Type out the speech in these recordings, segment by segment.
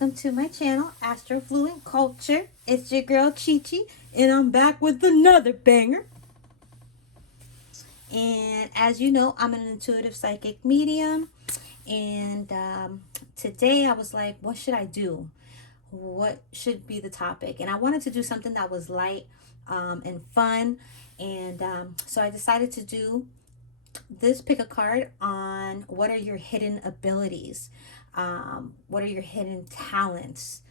welcome to my channel, Astrofluentkulture. It's your girl Chi Chi, and I'm back with another banger. And as you know, I'm an intuitive psychic medium, and today I was like, what should I do? What should be the topic? And I wanted to do something that was light and fun, and so I decided to do this pick a card on what are your hidden abilities, what are your hidden talents,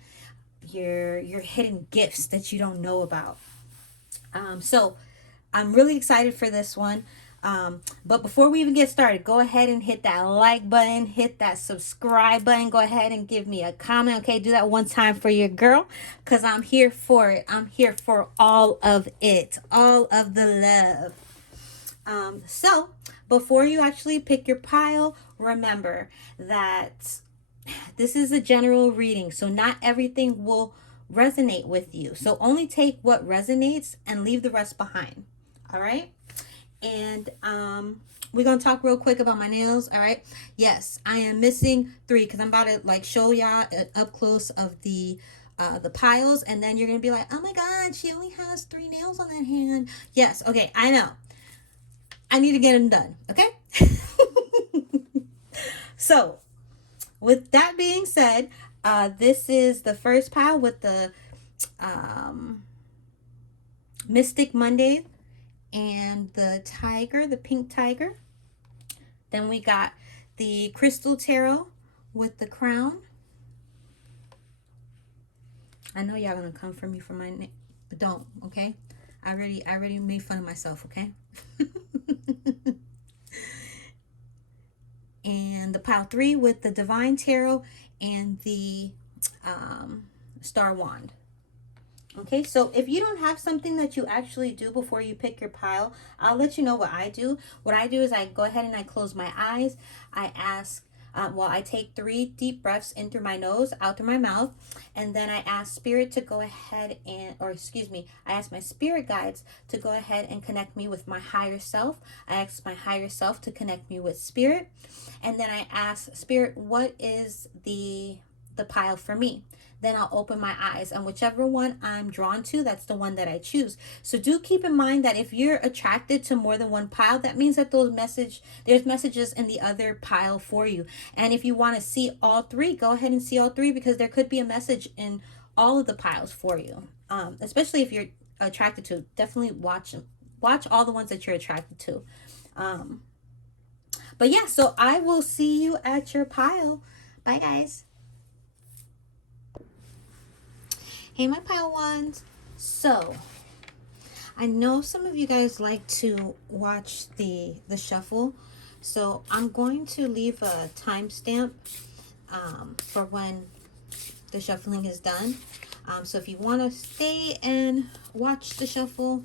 your hidden gifts that you don't know about. So I'm really excited for this one. But before we even get started, go ahead and hit that like button, hit that subscribe button, go ahead and give me a comment. Okay, do that one time for your girl, because I'm here for it. I'm here for all of it, all of the love. So before you actually pick your pile, remember that this is a general reading, so not everything will resonate with you. So only take what resonates and leave the rest behind. All right? And we're gonna talk real quick about my nails. All right? Yes, I am missing 3 because I'm about to like show y'all up close of the piles, and then you're gonna be like, oh my god, she only has 3 nails on that hand. Yes, okay, I know. I need to get them done, okay? So, with that being said, this is the first pile with the Mystic Monday and the tiger, the pink tiger. Then we got the Crystal Tarot with the crown. I know y'all gonna come for me for my name, but don't, okay? I already made fun of myself, okay? And the pile 3 with the Divine Tarot and the Star Wand. Okay, so if you don't have something that you actually do before you pick your pile, I'll let you know what I do. What I do is I go ahead and I close my eyes. I ask, I take 3 deep breaths in through my nose, out through my mouth, and then I ask Spirit to go ahead and, I ask my spirit guides to go ahead and connect me with my higher self. I ask my higher self to connect me with Spirit, and then I ask Spirit, what is the pile for me? Then I'll open my eyes, and whichever one I'm drawn to, that's the one that I choose. So do keep in mind that if you're attracted to more than one pile, that means that there's messages in the other pile for you. And if you want to see all 3, go ahead and see all 3, because there could be a message in all of the piles for you. Especially if you're attracted to, definitely watch all the ones that you're attracted to. But yeah, so I will see you at your pile. Bye, guys. Hey, my pile ones. So, I know some of you guys like to watch the shuffle. So, I'm going to leave a timestamp for when the shuffling is done. So, if you want to stay and watch the shuffle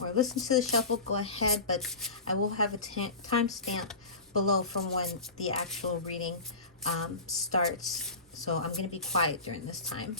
or listen to the shuffle, go ahead. But I will have a timestamp below from when the actual reading starts. So, I'm going to be quiet during this time.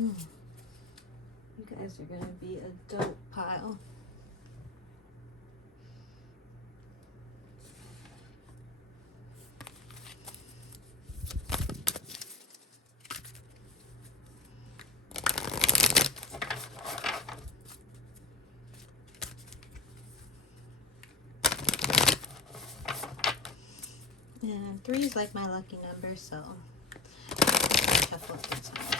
You guys are gonna be a dope pile. And 3 is like my lucky number, so shuffle it 3 times.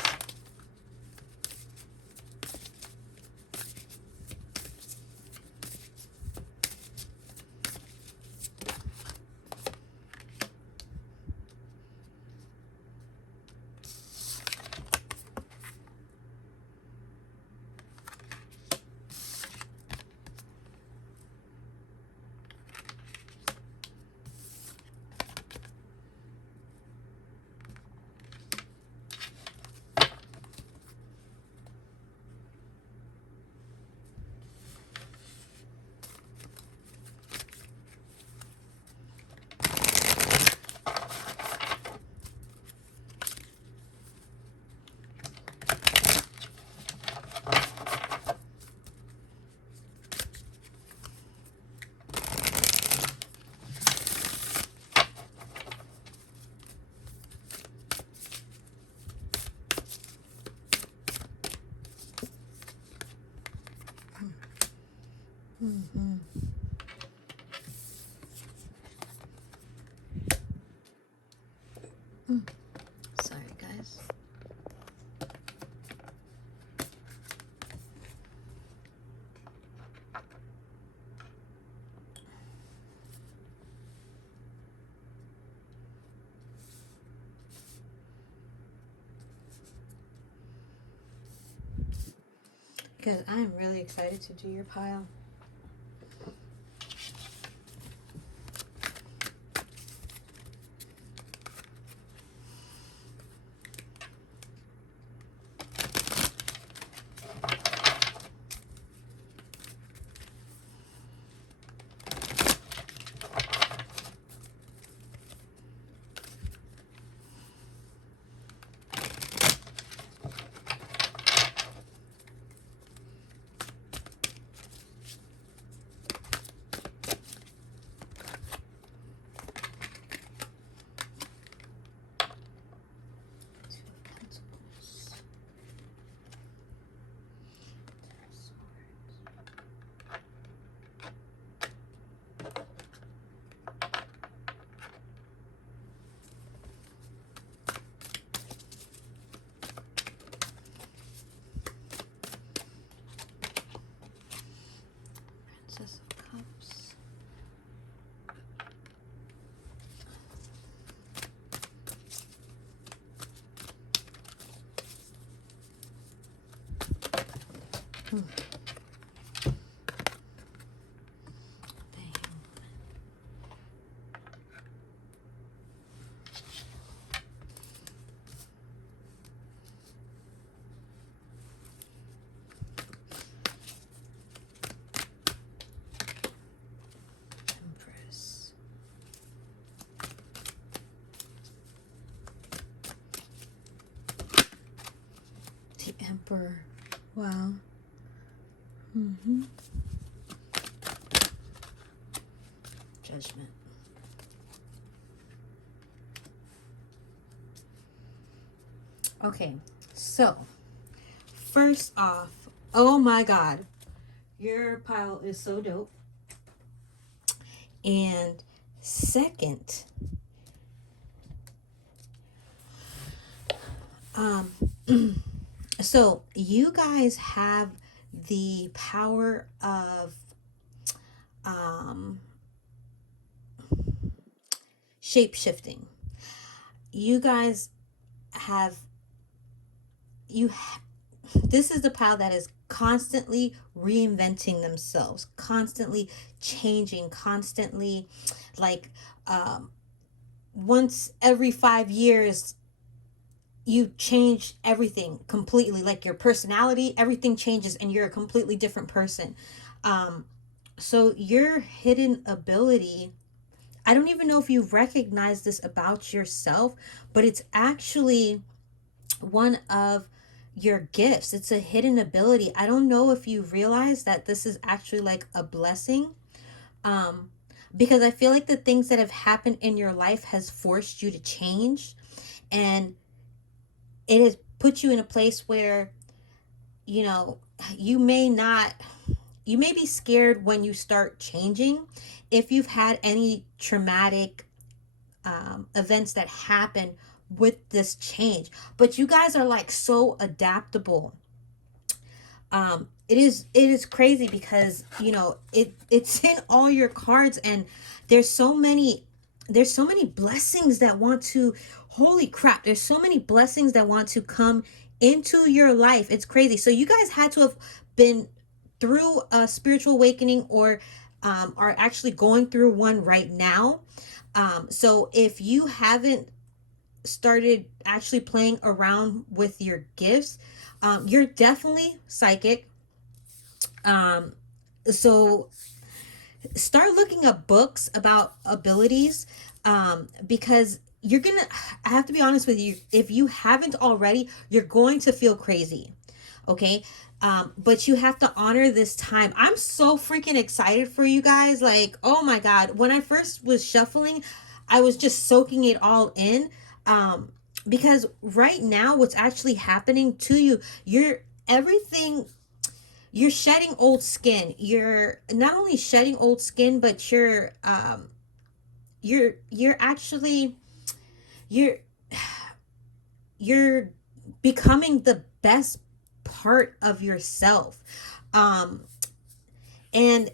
Mm-hmm. Sorry, guys. Because I'm really excited to do your pile. Princess of Cups. Empress. The Emperor. Wow. Judgment. Okay, so first off, oh my God, your pile is so dope. And second, so you guys have the power of shape shifting. You guys have this is the pile that is constantly reinventing themselves, constantly changing, constantly like once every 5 years you change everything completely, like your personality, everything changes and you're a completely different person. So your hidden ability, I don't even know if you recognize this about yourself, but it's actually one of your gifts. It's a hidden ability. I don't know if you realize that this is actually like a blessing. Um, because I feel like the things that have happened in your life has forced you to change, and it has put you in a place where, you know, you may not, you may be scared when you start changing if you've had any traumatic events that happen with this change. But you guys are like so adaptable. It is crazy because, you know, it's in all your cards, and there's so many blessings that want to, holy crap, there's so many blessings that want to come into your life. It's crazy. So you guys had to have been through a spiritual awakening, or are actually going through one right now. So if you haven't started actually playing around with your gifts, you're definitely psychic. um so start looking up books about abilities, because you're gonna, I have to be honest with you, if you haven't already, you're going to feel crazy. Okay. But you have to honor this time. I'm so freaking excited for you guys. Like, oh my god, when I first was shuffling, I was just soaking it all in. Because right now what's actually happening to you, you're everything, you're shedding old skin. You're not only shedding old skin, but you're actually, you're you're becoming the best part of yourself. um and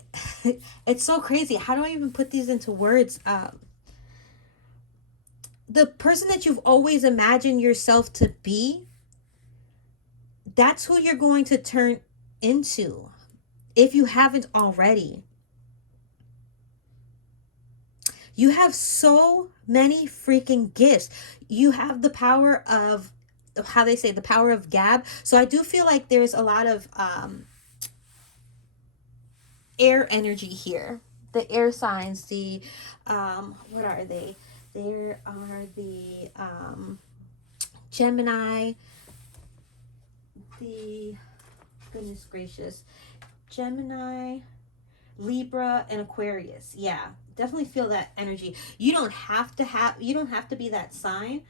it's so crazy. How do I even put these into words? The person that you've always imagined yourself to be, that's who you're going to turn into, if you haven't already. You have so many freaking gifts. You have the power of, how they say, the power of gab. So I do feel like there's a lot of air energy here. The air signs, the what are they? There are the Gemini, the, goodness gracious, Gemini, Libra, and Aquarius. Yeah, definitely feel that energy. You don't have to be that sign.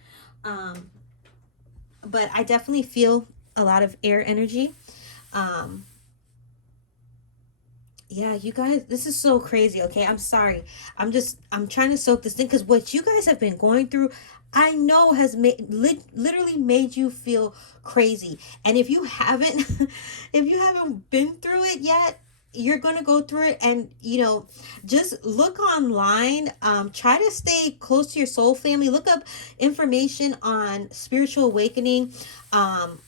But I definitely feel a lot of air energy. Um yeah, you guys, this is so crazy. Okay, I'm sorry. I'm trying to soak this in, because what you guys have been going through, I know has literally made you feel crazy. And if you haven't if you haven't been through it yet, you're going to go through it. And, you know, just look online. Try to stay close to your soul family. Look up information on spiritual awakening,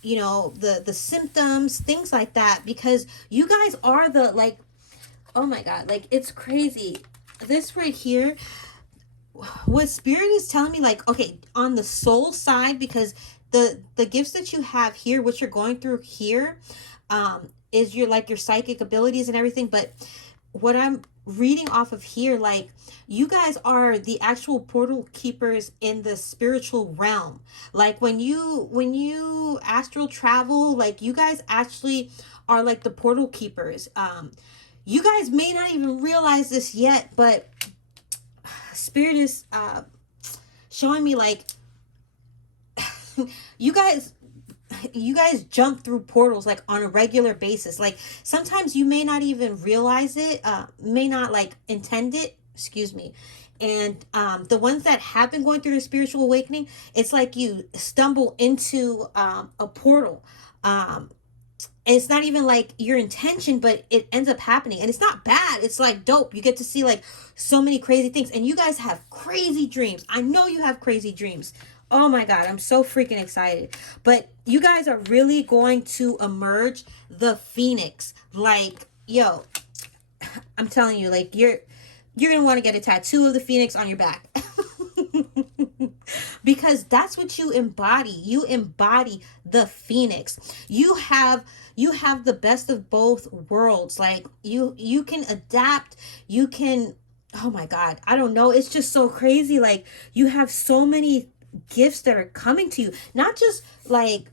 you know, the symptoms, things like that, because you guys are the, like, oh my god, like, it's crazy. This right here, what spirit is telling me, like, okay, on the soul side, because the gifts that you have here, what you're going through here, is your, like, your psychic abilities and everything. But what I'm reading off of here, like, you guys are the actual portal keepers in the spiritual realm. Like, when you astral travel, like, you guys actually are like the portal keepers. You guys may not even realize this yet, but spirit is showing me, like, you guys jump through portals, like, on a regular basis. Like, sometimes you may not even realize it, may not, like, intend it, excuse me. And the ones that have been going through the spiritual awakening, it's like you stumble into a portal. And it's not even like your intention, but it ends up happening. And it's not bad. It's like dope. You get to see, like, so many crazy things. And you guys have crazy dreams. I know you have crazy dreams. Oh my God, I'm so freaking excited. But you guys are really going to emerge the phoenix. Like, yo, I'm telling you, like, you're going to want to get a tattoo of the phoenix on your back. Because that's what you embody. You embody the phoenix. You have the best of both worlds. Like, you can adapt, you can, oh my God, I don't know, it's just so crazy. Like, you have so many gifts that are coming to you, not just like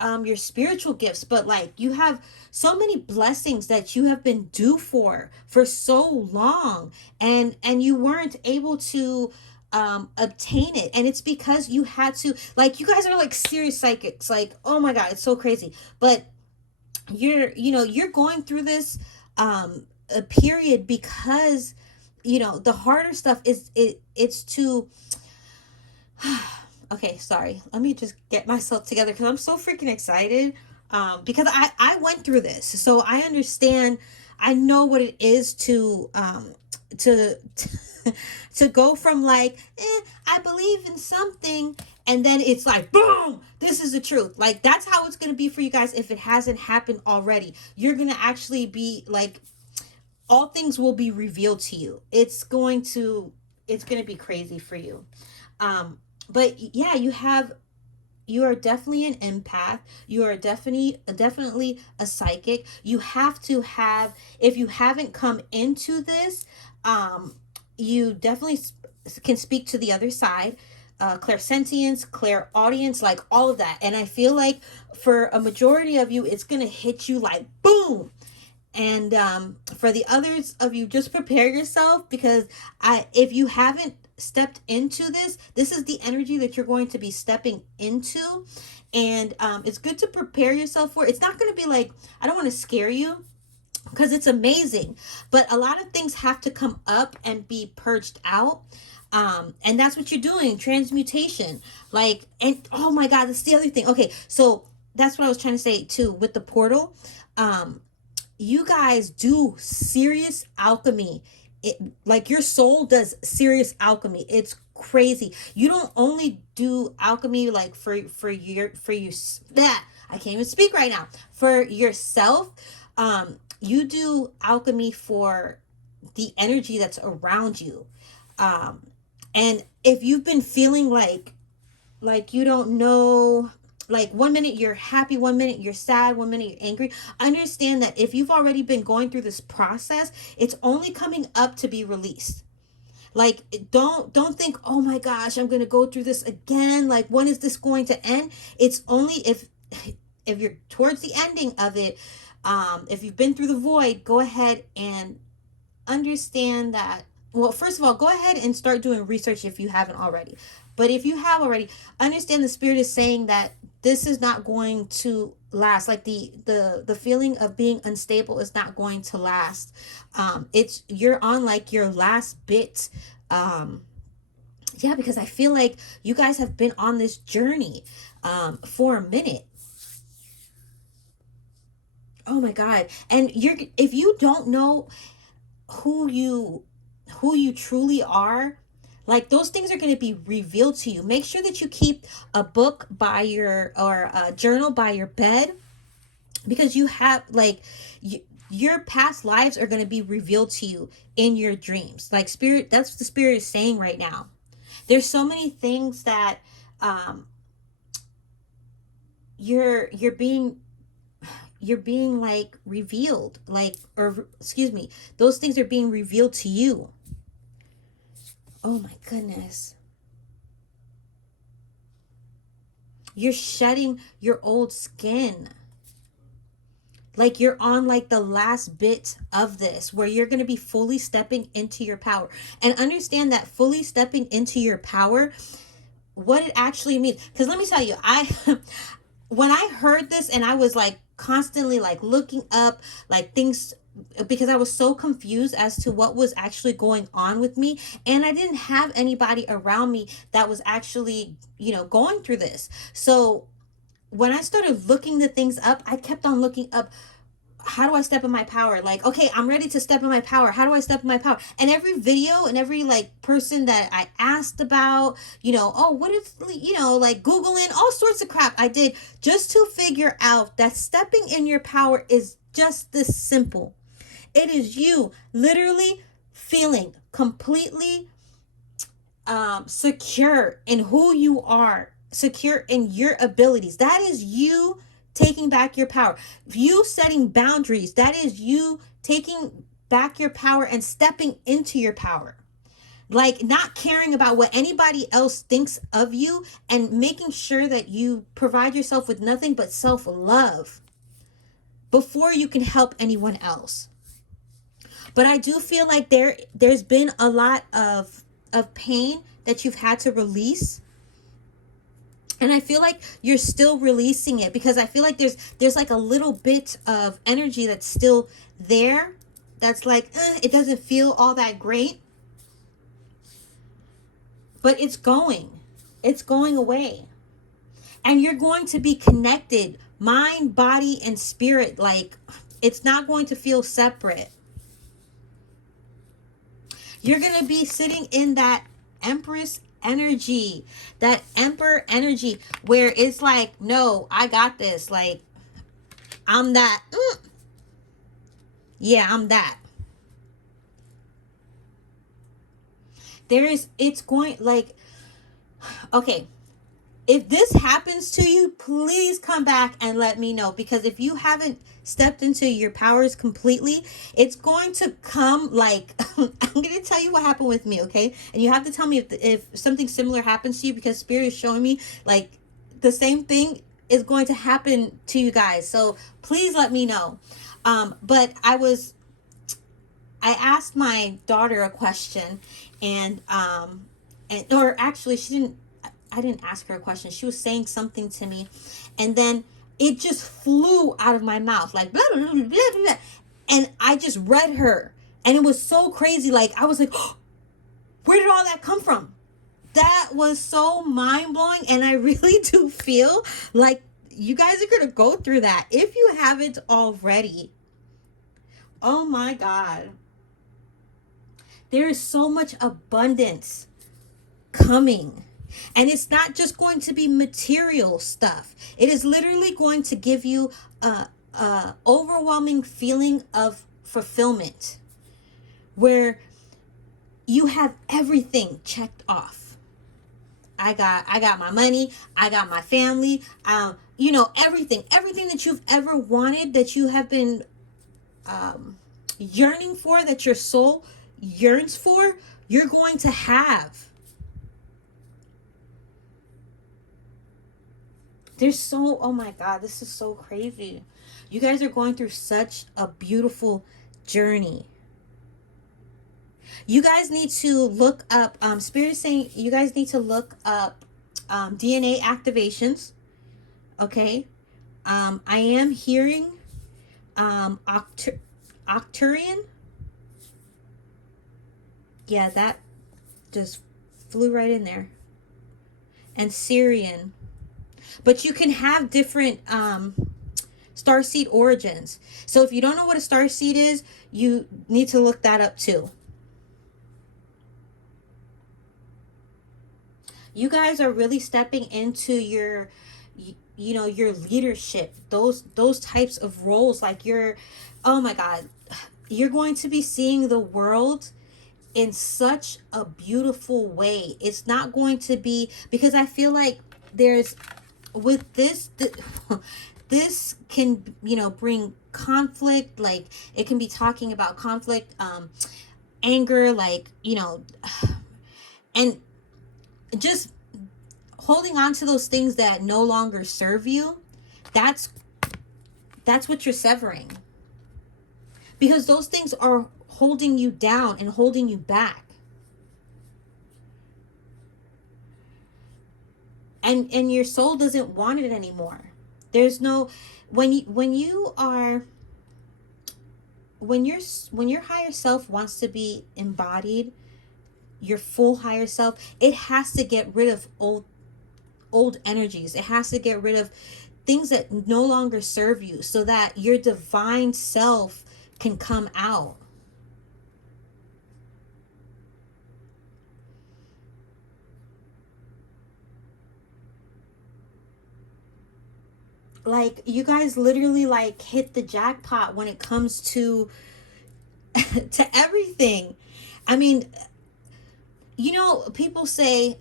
your spiritual gifts, but like you have so many blessings that you have been due for so long, and you weren't able to obtain it. And it's because you had to, like, you guys are like serious psychics, like, oh my god, it's so crazy. But you're going through this a period because the harder stuff it's to okay, sorry, let me just get myself together because I'm so freaking excited, because I went through this, so I understand. I know what it is to to go from like, I believe in something, and then it's like, boom, this is the truth. Like, that's how it's going to be for you guys if it hasn't happened already. You're going to actually be like, all things will be revealed to you. It's going to be crazy for you. But yeah, you are definitely an empath. You are definitely a psychic. You have to have, if you haven't come into this, you definitely can speak to the other side, clairsentience, clairaudience, like all of that. And I feel like for a majority of you, it's gonna hit you like boom. And for the others of you, just prepare yourself, because if you haven't stepped into this is the energy that you're going to be stepping into. And it's good to prepare yourself for it. It's not going to be like, I don't want to scare you, because it's amazing, but a lot of things have to come up and be purged out. And that's what you're doing, transmutation. Like, and oh my god, that's the other thing. Okay, so that's what I was trying to say too with the portal. You guys do serious alchemy. Like, your soul does serious alchemy. It's crazy. You don't only do alchemy like for you that I can't even speak right now, for yourself. You do alchemy for the energy that's around you. And if you've been feeling like you don't know, like 1 minute you're happy, 1 minute you're sad, 1 minute you're angry, understand that if you've already been going through this process, it's only coming up to be released. Like, don't think, oh my gosh, I'm gonna go through this again, like, when is this going to end? It's only if you're towards the ending of it. If you've been through the void, go ahead and understand that. Well, first of all, go ahead and start doing research if you haven't already. But if you have already, understand the spirit is saying that this is not going to last. Like, the feeling of being unstable is not going to last. You're on like your last bit. Yeah, because I feel like you guys have been on this journey for a minute. Oh my god. And if you don't know who you truly are, like, those things are going to be revealed to you. Make sure that you keep a book by or a journal by your bed, because you have like your past lives are going to be revealed to you in your dreams. Like, spirit, that's what the spirit is saying right now. There's so many things that you're being like revealed, like, or excuse me, those things are being revealed to you. Oh my goodness. You're shedding your old skin. Like, you're on like the last bit of this where you're going to be fully stepping into your power. And understand that fully stepping into your power, what it actually means. Because let me tell you, when I heard this, and I was like constantly like looking up like things, because I was so confused as to what was actually going on with me, and I didn't have anybody around me that was actually going through this. So when I started looking the things up, I kept on looking up, how do I step in my power? Like, okay, I'm ready to step in my power. How do I step in my power? And every video and every like person that I asked about, oh, what is, like Googling all sorts of crap I did just to figure out that stepping in your power is just this simple. It is you literally feeling completely secure in who you are, secure in your abilities. That is you taking back your power. You setting boundaries. That is you taking back your power and stepping into your power. Like not caring about what anybody else thinks of you, and making sure that you provide yourself with nothing but self-love before you can help anyone else. But I do feel like there's been a lot of pain that you've had to release, and I feel like you're still releasing it, because I feel like there's like a little bit of energy that's still there, that's like it doesn't feel all that great, but it's going away, and you're going to be connected, mind, body, and spirit. Like it's not going to feel separate. You're going to be sitting in that Empress energy, that Emperor energy, where it's like, no, I got this. Like, I'm that. Yeah, I'm that. It's going, like, okay, if this happens to you, please come back and let me know, because if you haven't stepped into your powers completely, it's going to come like I'm going to tell you what happened with me, okay? And you have to tell me if something similar happens to you, because Spirit is showing me like the same thing is going to happen to you guys. So please let me know. But I asked my daughter a question, and or actually I didn't ask her a question. She was saying something to me, and then it just flew out of my mouth, like blah, blah, blah, blah, blah. And I just read her, and it was so crazy. Like I was like, oh, where did all that come from? That was so mind blowing, and I really do feel like you guys are gonna go through that if you haven't already. Oh my God. There is so much abundance coming. And it's not just going to be material stuff. It is literally going to give you a overwhelming feeling of fulfillment, where you have everything checked off. I got my money. I got my family. Everything that you've ever wanted, that you have been yearning for, that your soul yearns for, you're going to have. Oh my God, this is so crazy. You guys are going through such a beautiful journey. You guys need to look up, Spirit is saying you guys need to look up DNA activations. Okay. I am hearing Octurian. Yeah, that just flew right in there. And Syrian. But you can have different starseed origins. So if you don't know what a starseed is, you need to look that up too. You guys are really stepping into your leadership, those types of roles. Like oh my God, you're going to be seeing the world in such a beautiful way. It's not going to be, because I feel like there's, with this this can bring conflict. Like it can be talking about conflict, anger, like and just holding on to those things that no longer serve you. That's what you're severing, because those things are holding you down and holding you back. And your soul doesn't want it anymore. There's no, when your higher self wants to be embodied, your full higher self, it has to get rid of old energies. It has to get rid of things that no longer serve you, so that your divine self can come out. Like you guys literally like hit the jackpot when it comes to to everything. I mean, people say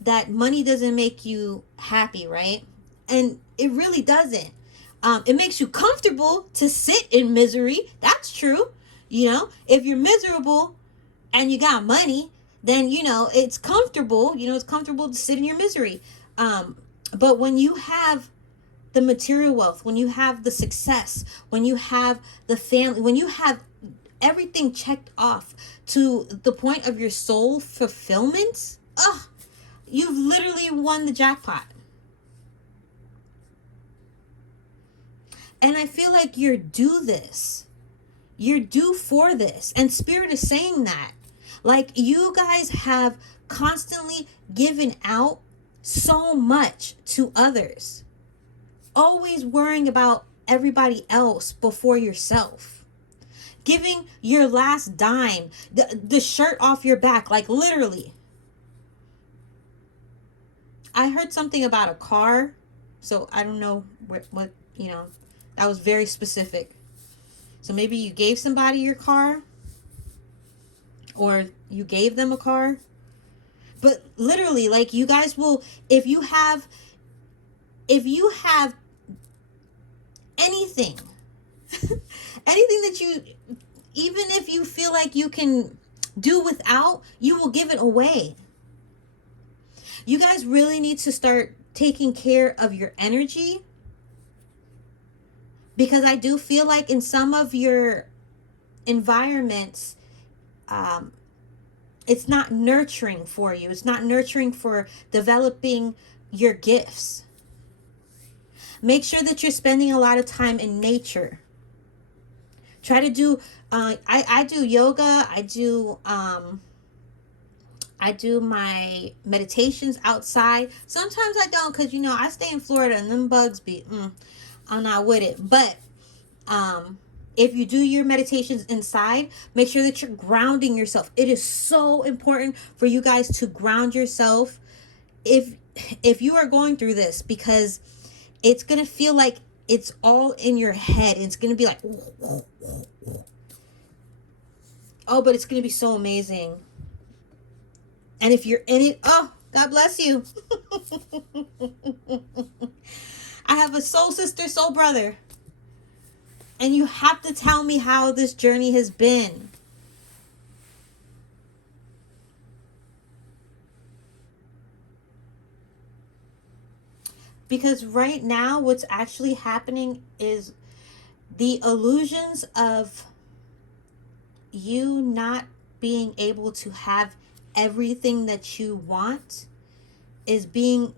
that money doesn't make you happy, right? And it really doesn't. It makes you comfortable to sit in misery. That's true. If you're miserable and you got money, then, it's comfortable. It's comfortable to sit in your misery. But when you have the material wealth, when you have the success, when you have the family, when you have everything checked off to the point of your soul fulfillment, you've literally won the jackpot. And I feel like you're due this. You're due for this. And Spirit is saying that. Like, you guys have constantly given out so much to others. Always worrying about everybody else before yourself. Giving your last dime, the shirt off your back, like literally. I heard something about a car, so I don't know what that was very specific. So maybe you gave somebody your car, or you gave them a car. But literally, like, you guys will, if you have anything, anything that you, even if you feel like you can do without, you will give it away. You guys really need to start taking care of your energy, because I do feel like in some of your environments, it's not nurturing for you. It's not nurturing for developing your gifts. Make sure that you're spending a lot of time in nature. Try to do, I do yoga. I do my meditations outside. Sometimes I don't, because, I stay in Florida and them bugs be, I'm not with it. But if you do your meditations inside, make sure that you're grounding yourself. It is so important for you guys to ground yourself if you are going through this, because it's going to feel like it's all in your head. It's going to be like, oh, but it's going to be so amazing. And if you're in it, oh, God bless you. I have a soul sister, soul brother. And you have to tell me how this journey has been. Because right now, what's actually happening is the illusions of you not being able to have everything that you want is being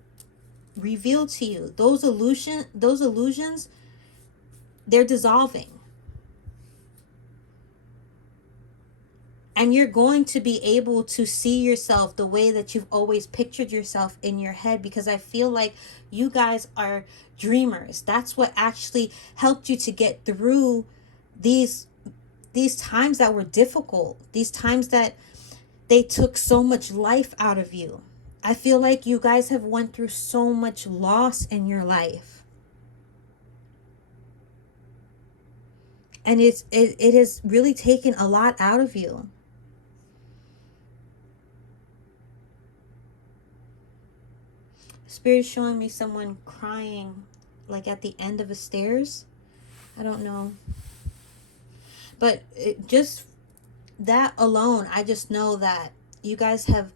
revealed to you. Those illusions, they're dissolving. And you're going to be able to see yourself the way that you've always pictured yourself in your head, because I feel like you guys are dreamers. That's what actually helped you to get through these times that were difficult, these times that they took so much life out of you. I feel like you guys have went through so much loss in your life. And it has really taken a lot out of you. Spirit is showing me someone crying, like at the end of the stairs. I don't know. But just that alone, I just know that you guys have,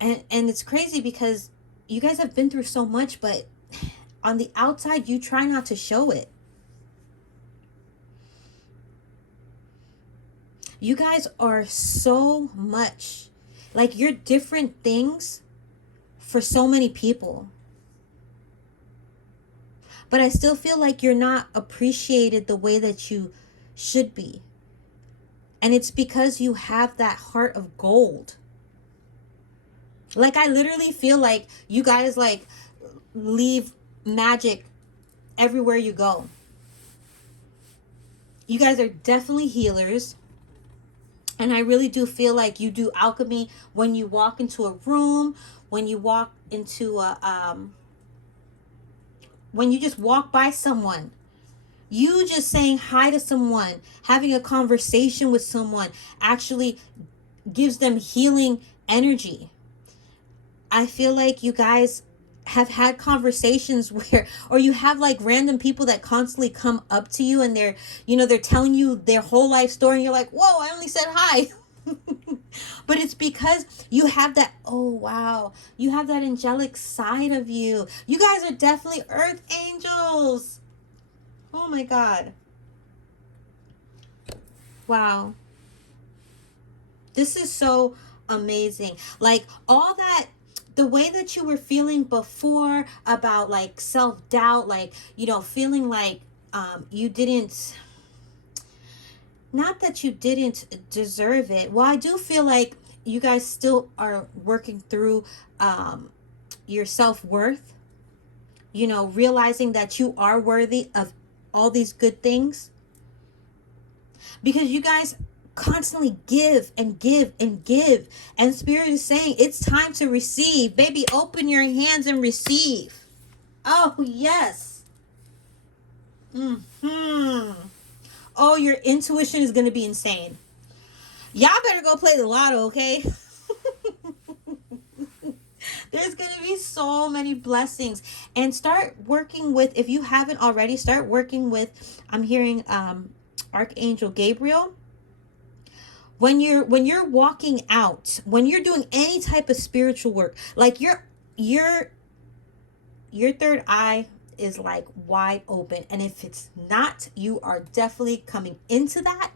and it's crazy because you guys have been through so much, but on the outside, you try not to show it. You guys are so much, like, you're different things for so many people. But I still feel like you're not appreciated the way that you should be. And it's because you have that heart of gold. Like, I literally feel like you guys, like, leave magic everywhere you go. You guys are definitely healers. And I really do feel like you do alchemy when you walk into a room, when you walk into when you just walk by someone. You just saying hi to someone, having a conversation with someone, actually gives them healing energy. I feel like you guys have had conversations where, or you have like random people that constantly come up to you and they're telling you their whole life story and you're like, whoa, I only said hi. But it's because you have that, oh wow, you have that angelic side of you. You guys are definitely earth angels. Oh my God. Wow. This is so amazing. Like all that, the way that you were feeling before about like self-doubt, like, you know, feeling like you didn't, not that you didn't deserve it. Well, I do feel like you guys still are working through your self-worth, you know, realizing that you are worthy of all these good things, because you guys constantly give and give and give, and spirit is saying it's time to receive. Baby, open your hands and receive. Oh yes. Oh, your intuition is going to be insane. Y'all better go play the lotto, okay? There's going to be so many blessings. And start working with, if you haven't already, start working with, I'm hearing Archangel Gabriel. When you're walking out, when you're doing any type of spiritual work, like your third eye is like wide open, and if it's not, you are definitely coming into that.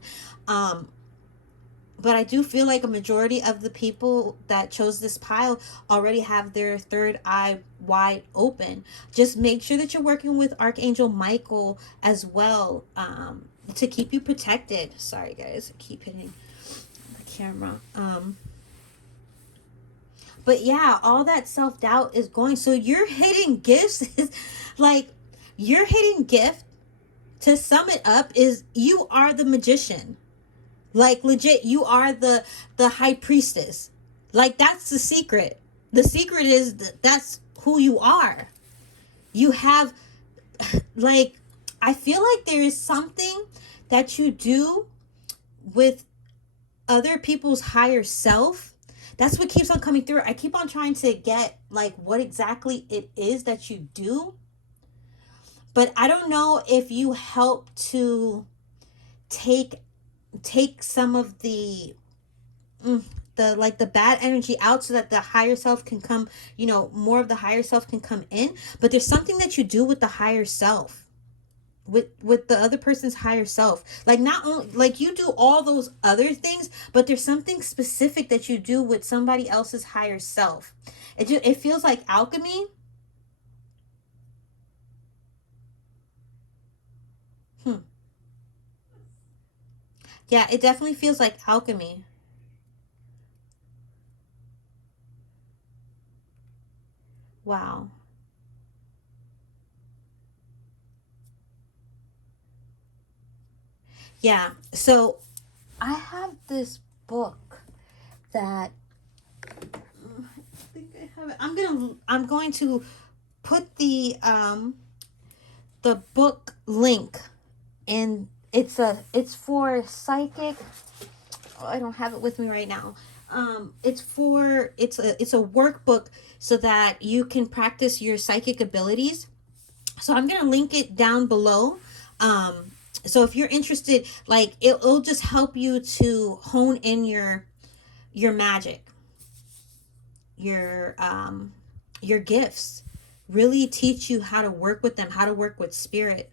But I do feel like a majority of the people that chose this pile already have their third eye wide open. Just make sure that you're working with Archangel Michael as well, to keep you protected. Sorry guys, I keep hitting the camera. But yeah, all that self-doubt is going. So your hidden gifts is like, your hidden gift, to sum it up, is you are the magician. Like legit, you are the high priestess. Like that's the secret. The secret is that's who you are. You have, like, I feel like there is something that you do with other people's higher self. That's what keeps on coming through. I keep on trying to get like what exactly it is that you do. But I don't know if you help to take some of the like the bad energy out, so that the higher self can come, you know, more of the higher self can come in. But there's something that you do with the higher self, with the other person's higher self. Like not only like you do all those other things, but there's something specific that you do with somebody else's higher self. It feels like alchemy. Yeah, it definitely feels like alchemy. Wow. Yeah. So I have this book that I think I have it. I'm going to put the book link, and it's for psychic. Oh, I don't have it with me right now. It's a workbook so that you can practice your psychic abilities. So I'm gonna link it down below. So if you're interested, like it'll just help you to hone in your magic, your gifts, really teach you how to work with them, how to work with spirit.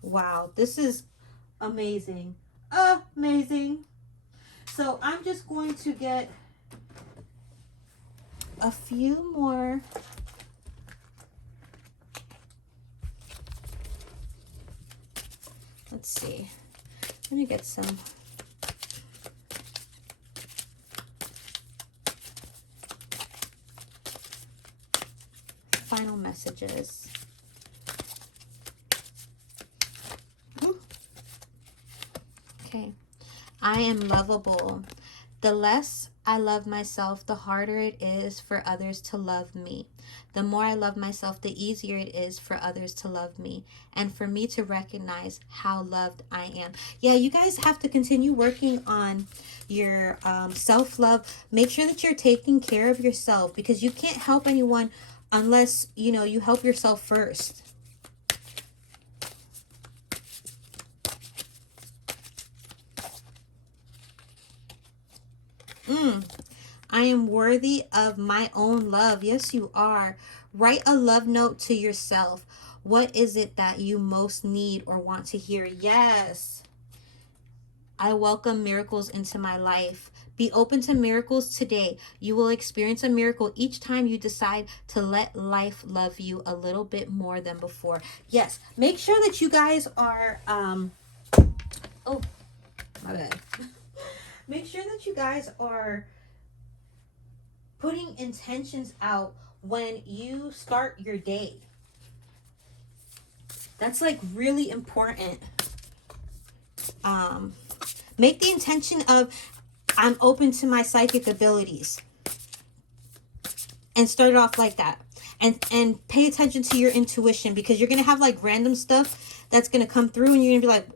Wow, this is amazing. Amazing. So I'm just going to get a few more. Let's see. Let me get some. Final messages. Okay. I am lovable. The less I love myself, the harder it is for others to love me. The more I love myself, the easier it is for others to love me, and for me to recognize how loved I am. Yeah, you guys have to continue working on your self-love. Make sure that you're taking care of yourself, because you can't help anyone unless, you know, you help yourself first. I am worthy of my own love. Yes, you are. Write a love note to yourself. What is it that you most need or want to hear? Yes. I welcome miracles into my life. Be open to miracles today. You will experience a miracle each time you decide to let life love you a little bit more than before. Yes, make sure that you guys are, oh, my bad. Make sure that you guys are putting intentions out when you start your day. That's like really important. Make the intention of, I'm open to my psychic abilities, and start it off like that. And pay attention to your intuition, because you're gonna have like random stuff that's gonna come through and you're gonna be like,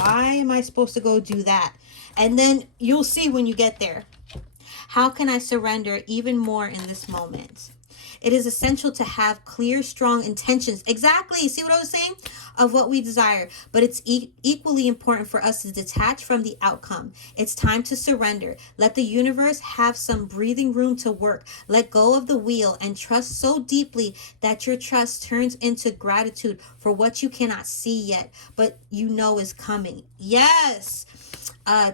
why am I supposed to go do that? And then you'll see when you get there. How can I surrender even more in this moment? It is essential to have clear, strong intentions. Exactly. See what I was saying? Of what we desire. But it's equally important for us to detach from the outcome. It's time to surrender. Let the universe have some breathing room to work. Let go of the wheel and trust so deeply that your trust turns into gratitude for what you cannot see yet, but you know is coming. Yes.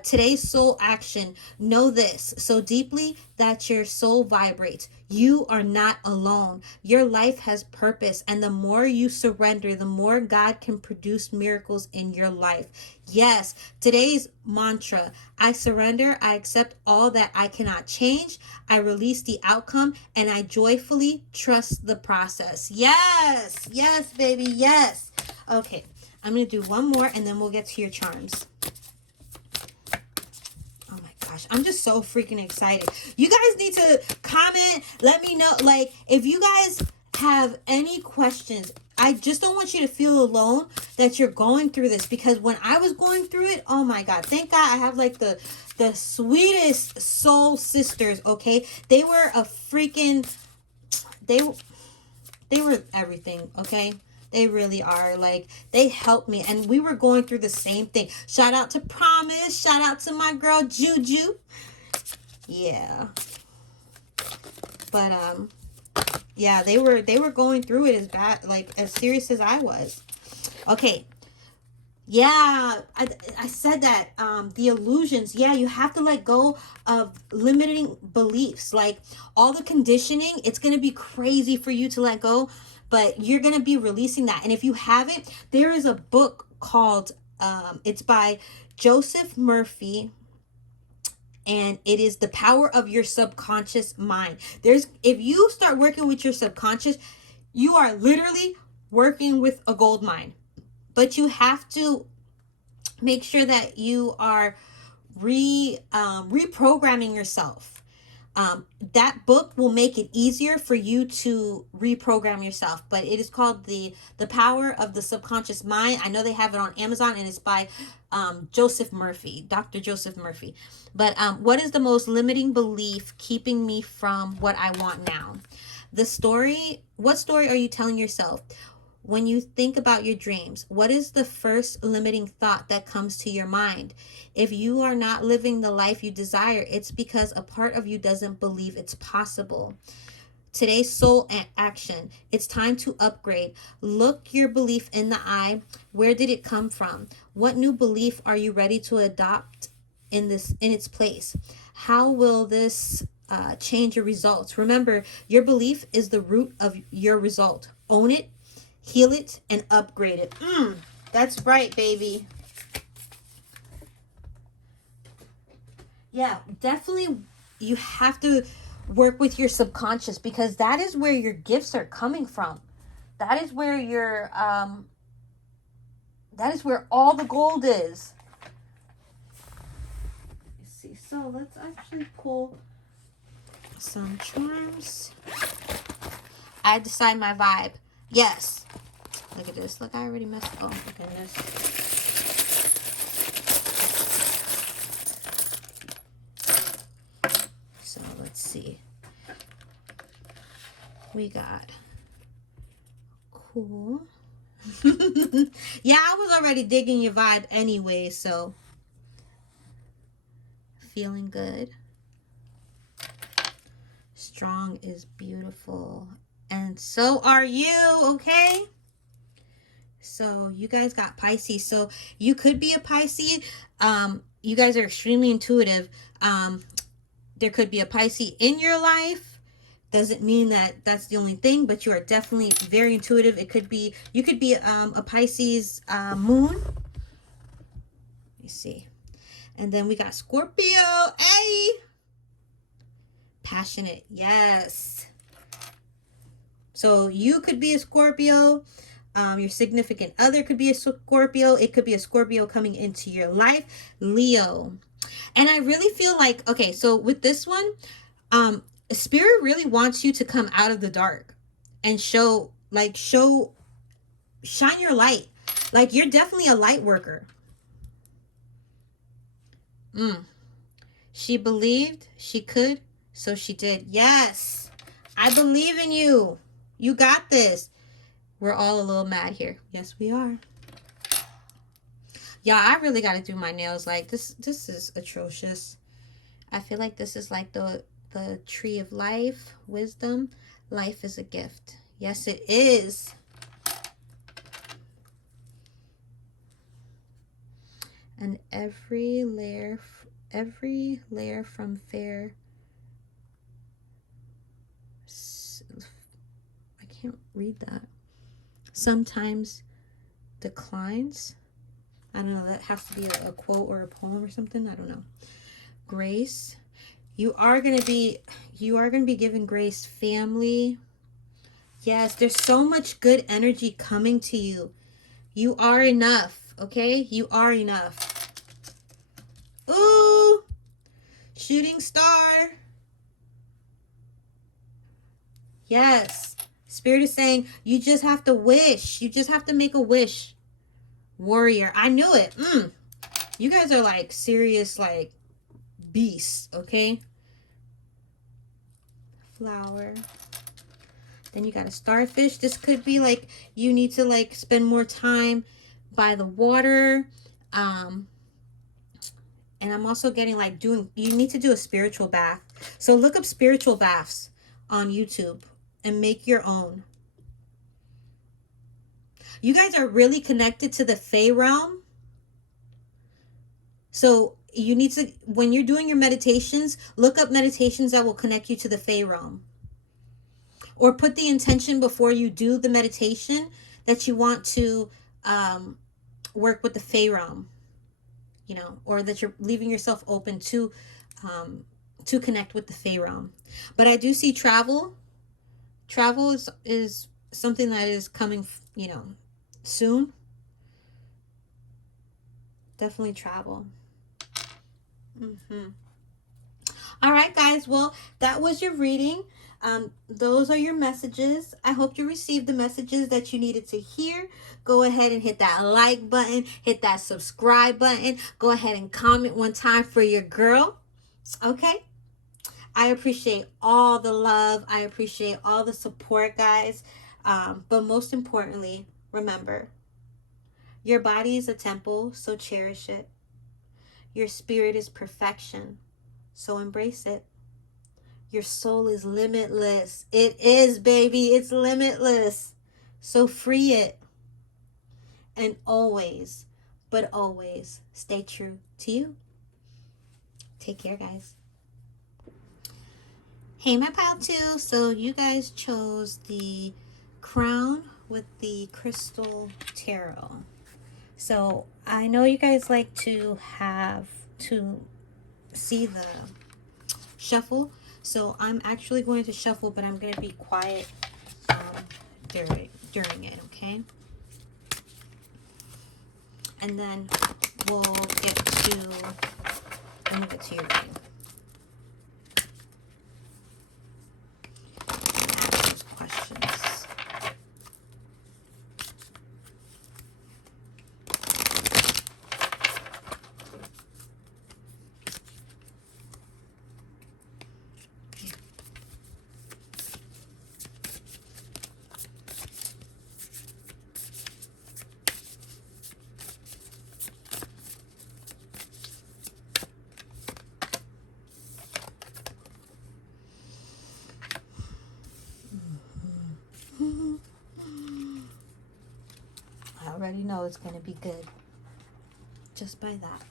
Today's soul action. Know this so deeply that your soul vibrates. You are not alone. Your life has purpose, and the more you surrender, the more God can produce miracles in your life. Yes, today's mantra: I surrender, I accept all that I cannot change, I release the outcome, and I joyfully trust the process. Yes, yes, baby, yes. Okay, I'm going to do one more, and then we'll get to your charms. I'm just so freaking excited. You guys need to comment. Let me know. Like, if you guys have any questions, I just don't want you to feel alone that you're going through this. Because when I was going through it, oh my God. Thank God I have like the sweetest soul sisters, okay? They were a freaking... They were everything, okay? They really are. Like, they helped me. And we were going through the same thing. Shout out to Promise. Shout out to my girl, Juju. Yeah. But, yeah, they were going through it as bad, like, as serious as I was. Okay. Yeah, I said that, the illusions. Yeah, you have to let go of limiting beliefs. Like, all the conditioning, it's going to be crazy for you to let go, but you're going to be releasing that. And if you haven't, there is a book called, it's by Joseph Murphy, and it is The Power of Your Subconscious Mind. If you start working with your subconscious, you are literally working with a gold mine. But you have to make sure that you are reprogramming yourself. That book will make it easier for you to reprogram yourself. But it is called the Power of the Subconscious Mind. I know they have it on Amazon, and it's by Joseph Murphy, Dr. Joseph Murphy. But what is the most limiting belief keeping me from what I want now? What story are you telling yourself? When you think about your dreams, what is the first limiting thought that comes to your mind? If you are not living the life you desire, it's because a part of you doesn't believe it's possible. Today's soul action. It's time to upgrade. Look your belief in the eye. Where did it come from? What new belief are you ready to adopt in its place? How will this change your results? Remember, your belief is the root of your result. Own it, heal it, and upgrade it. That's right, baby. Yeah, definitely you have to work with your subconscious, because that is where your gifts are coming from. That is where that is where all the gold is. Let's see. So let's actually pull some charms. I decide my vibe. Yes. Look at this. Look, I already messed up. Oh, my goodness. So, let's see. We got cool. Yeah, I was already digging your vibe anyway, so feeling good. strong is beautiful. And so are you, okay? So you guys got Pisces. So you could be a Pisces. You guys are extremely intuitive. There could be a Pisces in your life. Doesn't mean that that's the only thing, but you are definitely very intuitive. It could be, you could be a Pisces moon. Let me see. And then we got Scorpio. Hey! Passionate. Yes. So you could be a Scorpio. Your significant other could be a Scorpio. It could be a Scorpio coming into your life. Leo. And I really feel like, okay, so with this one, Spirit really wants you to come out of the dark and shine your light. Like, you're definitely a light worker. She believed she could, so she did. Yes, I believe in you. You got this. We're all a little mad here. Yes, we are. Y'all, I really got to do my nails. Like, this is atrocious. I feel like this is like the tree of life, wisdom. Life is a gift. Yes, it is. And every layer from fair, I can't read that, sometimes declines. I don't know, that has to be a quote or a poem or something. I don't know. Grace. You are going to be given grace. Family. Yes, there's so much good energy coming to you. You are enough, okay? You are enough. Ooh! Shooting star. Yes. Spirit is saying you just have to wish. You just have to make a wish. Warrior. I knew it. You guys are like serious, like, beasts, okay? Flower. Then you got a starfish. This could be like you need to like spend more time by the water. And I'm also getting like you need to do a spiritual bath. So look up spiritual baths on YouTube and make your own. You guys are really connected to the Fae realm. So you need to, when you're doing your meditations, look up meditations that will connect you to the Fae realm. Or put the intention before you do the meditation that you want to work with the Fae realm. You know, or that you're leaving yourself open to connect with the Fae realm. But I do see travel. Travel is something that is coming, you know, soon. Definitely travel. All right, guys. Well, that was your reading. Those are your messages. I hope you received the messages that you needed to hear. Go ahead and hit that like button. Hit that subscribe button. Go ahead and comment one time for your girl. Okay? I appreciate all the love. I appreciate all the support, guys. But most importantly, remember, your body is a temple, so cherish it. Your spirit is perfection, so embrace it. Your soul is limitless. It is, baby. It's limitless. So free it. And always, but always, stay true to you. Take care, guys. Hey, my pile too. So you guys chose the crown with the crystal tarot. So I know you guys like to see the shuffle. So I'm actually going to shuffle, but I'm going to be quiet during it, okay? And then we'll get to your reading. Ask those questions. know it's going to be good. Just by that.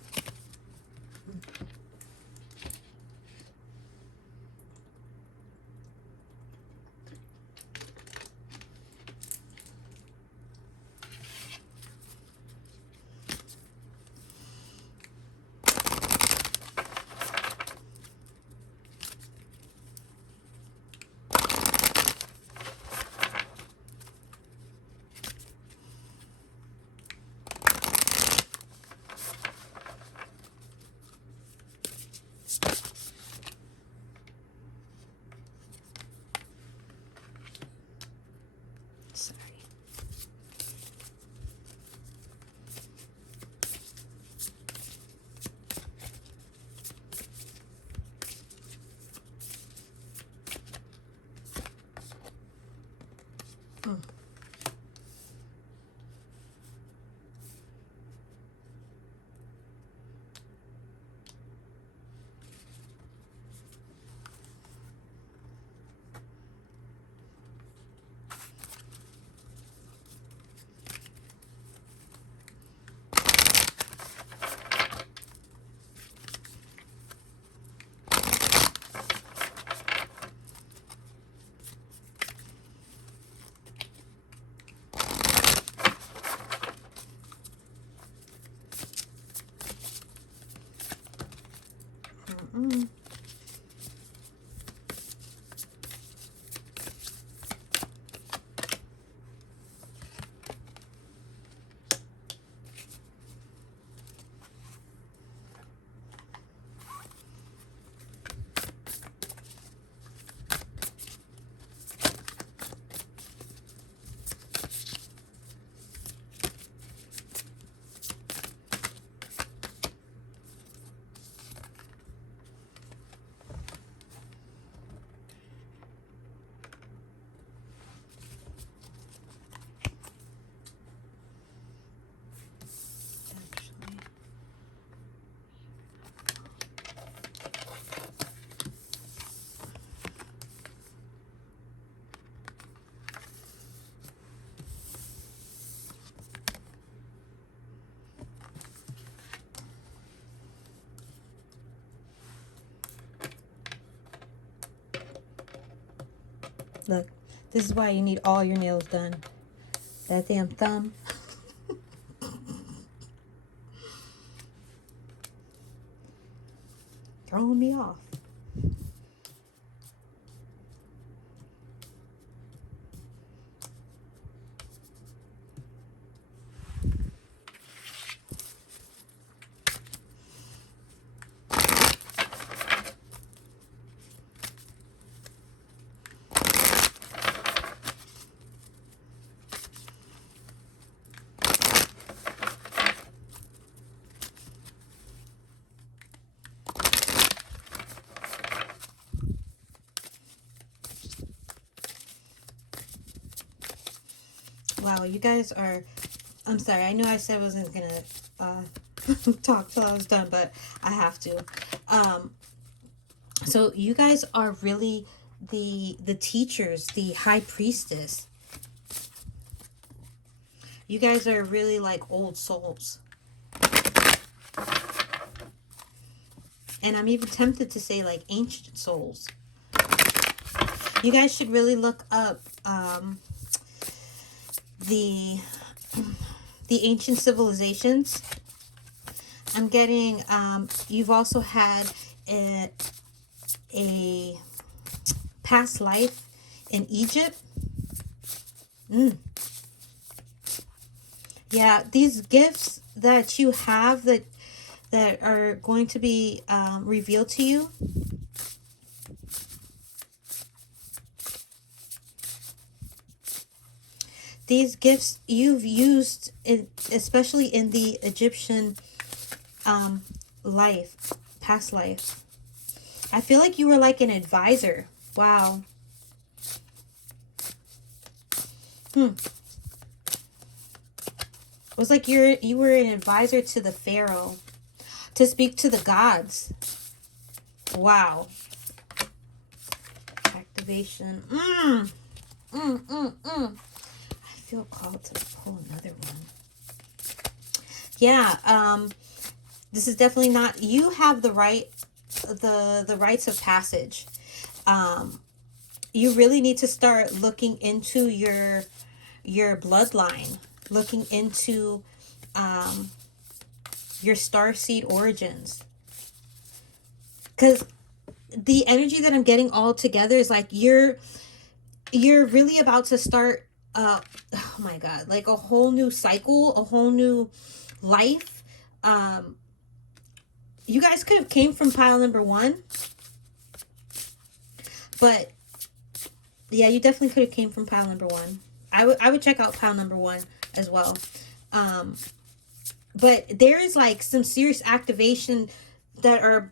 Sorry. Mm-mm. Look, this is why you need all your nails done. That damn thumb. Throwing me off. Wow, you guys are... I'm sorry, I know I said I wasn't going to talk till I was done, but I have to. So you guys are really the teachers, the high priestess. You guys are really like old souls. And I'm even tempted to say like ancient souls. You guys should really look up the ancient civilizations. I'm getting you've also had a past life in Egypt. Yeah, these gifts that you have that are going to be revealed to you. These gifts you've used, especially in the Egyptian life, past life. I feel like you were like an advisor. Wow. It was like you were an advisor to the Pharaoh, to speak to the gods. Wow. Activation. I feel called to pull another one. Yeah, this is definitely not, you have the right, the rites of passage. Um, you really need to start looking into your bloodline, looking into um, your starseed origins. Because the energy that I'm getting all together is like you're really about to start oh my god, like a whole new cycle, a whole new life. Um you guys could have came from pile number 1, but yeah, you definitely could have came from pile number 1. I would check out pile number 1 as well. Um but there is like some serious activation that are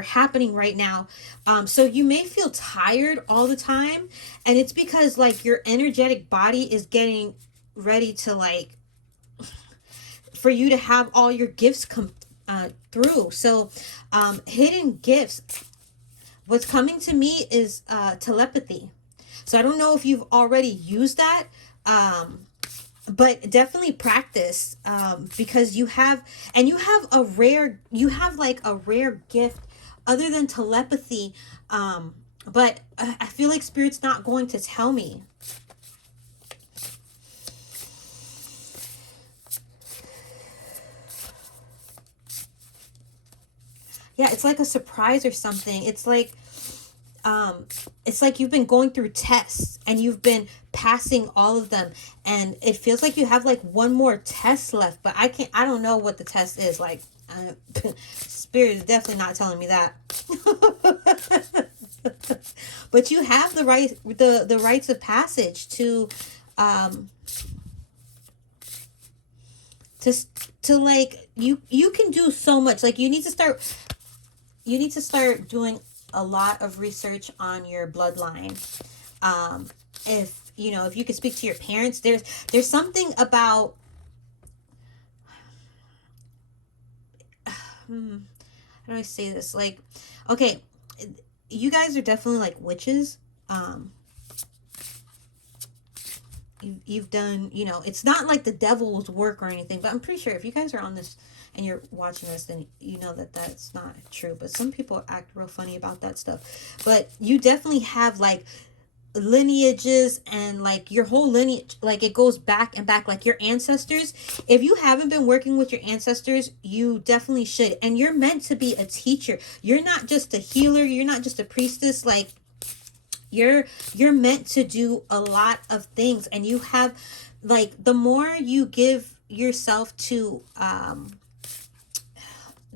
happening right now. So you may feel tired all the time, and it's because like your energetic body is getting ready to like for you to have all your gifts come through. So hidden gifts, what's coming to me is telepathy. So I don't know if you've already used that, but definitely practice, because you have, and you have like a rare gift other than telepathy, but I feel like spirit's not going to tell me. Yeah, it's like a surprise or something. It's like you've been going through tests and you've been passing all of them, and it feels like you have like one more test left, but I don't know what the test is like. Spirit is definitely not telling me that. But you have the rites of passage to um to to like you can do so much. Like you need to start doing a lot of research on your bloodline. If you know, if you could speak to your parents, there's something about how do I say this? Like, okay, you guys are definitely like witches. You've done, you know, it's not like the devil's work or anything, but I'm pretty sure if you guys are on this and you're watching this, then you know that that's not true. But some people act real funny about that stuff. But you definitely have like lineages, and like your whole lineage, like it goes back and back, like your ancestors. If you haven't been working with your ancestors, you definitely should. And you're meant to be a teacher. You're not just a healer, you're not just a priestess. Like you're meant to do a lot of things, and you have like the more you give yourself to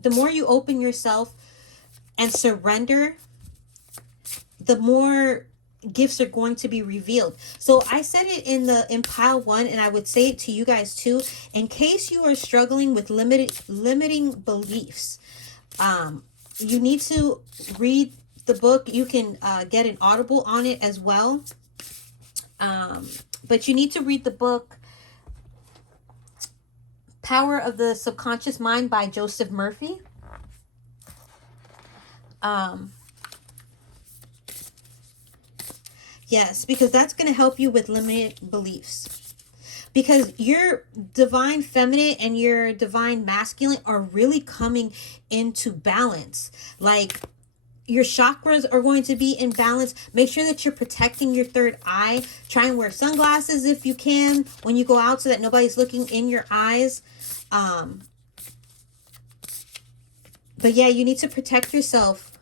the more you open yourself and surrender, the more gifts are going to be revealed. So I said it in pile 1, and I would say it to you guys too, in case you are struggling with limiting beliefs. You need to read the book. You can get an Audible on it as well, but you need to read the book Power of the Subconscious Mind by Joseph Murphy. Yes, because that's going to help you with limited beliefs. Because your divine feminine and your divine masculine are really coming into balance. Like your chakras are going to be in balance. Make sure that you're protecting your third eye. Try and wear sunglasses if you can when you go out, so that nobody's looking in your eyes. But yeah, you need to protect yourself.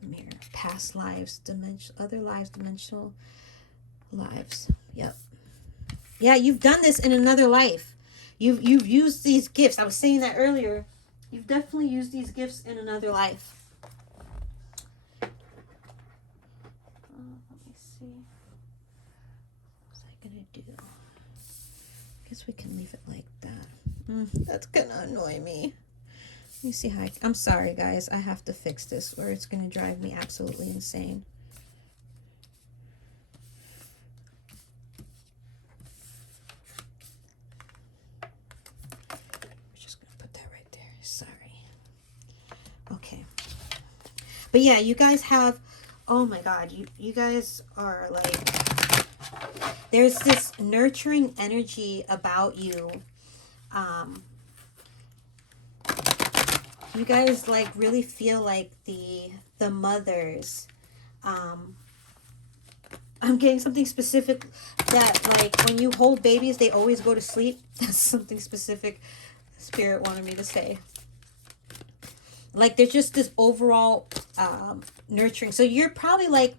The mirror, past lives, other lives, dimensional lives. Yep. Yeah, you've done this in another life. You've used these gifts. I was saying that earlier. You've definitely used these gifts in another life. Let me see. What's I gonna do? I guess we can leave it like that. That's gonna annoy me. Let me see how I'm sorry, guys. I have to fix this, or it's gonna drive me absolutely insane. Okay. But yeah, you guys have, oh my god, you guys are like There's this nurturing energy about you. You guys like really feel like the mothers. I'm getting something specific that like when you hold babies, they always go to sleep. That's something specific Spirit wanted me to say. Like there's just this overall nurturing. So you're probably like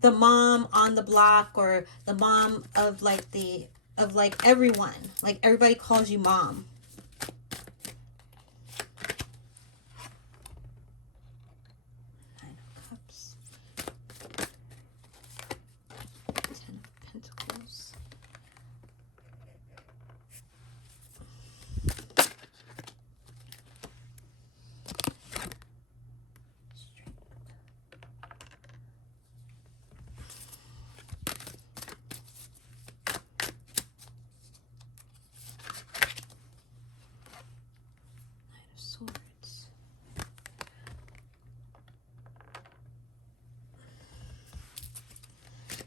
the mom on the block, or the mom of like everyone. Like everybody calls you mom. Nine of Cups. Ten of Pentacles. Swords.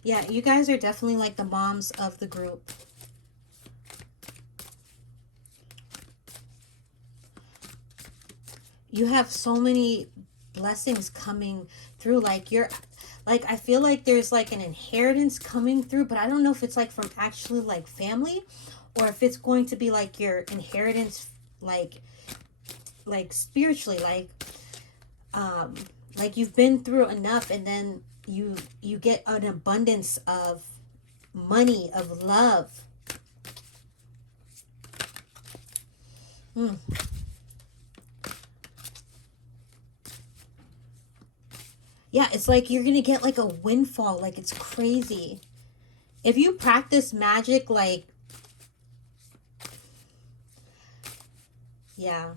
Yeah, you guys are definitely like the moms of the group. You have so many blessings coming through. Like you're like, I feel like there's like an inheritance coming through, but I don't know if it's like from actually like family, or if it's going to be like your inheritance like spiritually, like you've been through enough, and then you get an abundance of money, of love. Yeah, it's like you're gonna get like a windfall. Like it's crazy. If you practice magic, like, yeah,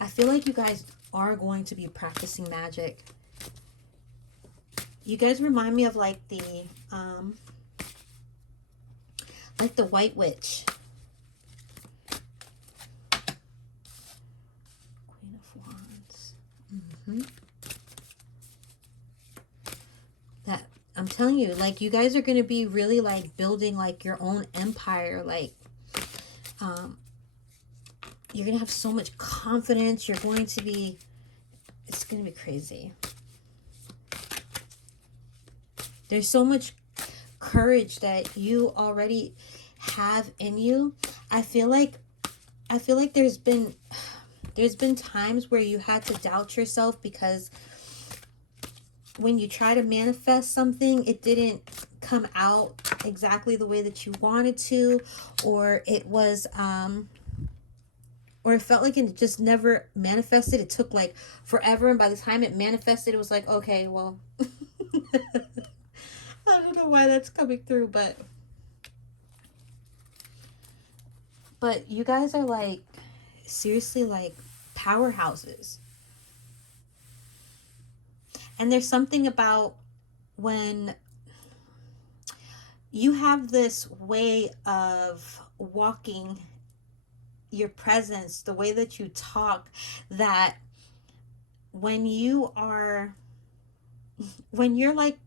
I feel like you guys are going to be practicing magic. You guys remind me of like the White Witch. Queen of Wands. That, I'm telling you, like you guys are going to be really like building like your own empire. Like you're going to have so much confidence. You're going to be, it's going to be crazy. There's so much courage that you already have in you. I feel like there's been times where you had to doubt yourself, because when you try to manifest something, it didn't come out exactly the way that you wanted to, or it was or it felt like it just never manifested. It took like forever, and by the time it manifested, it was like, okay, well, I don't know why that's coming through, but you guys are like seriously like powerhouses. And there's something about when you have this way of walking, your presence, the way that you talk, that when you're like,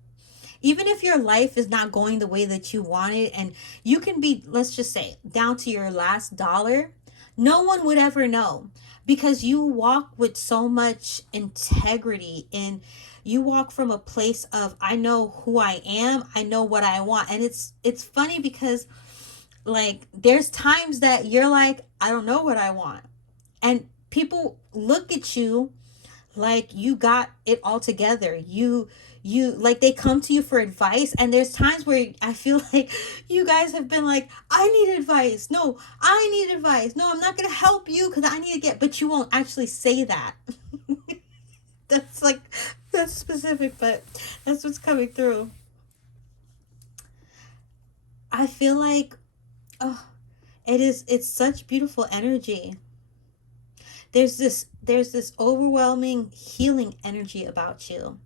even if your life is not going the way that you want it, and you can be, let's just say, down to your last dollar, no one would ever know, because you walk with so much integrity, and you walk from a place of, I know who I am, I know what I want. And it's funny because like there's times that you're like, I don't know what I want, and people look at you like you got it all together. You like, they come to you for advice, and there's times where I feel like you guys have been like, I need advice, no, I need advice, no, I'm not gonna help you because I need to get, but you won't actually say that. That's specific, but that's what's coming through. I feel like, oh, it's such beautiful energy. There's this overwhelming healing energy about you.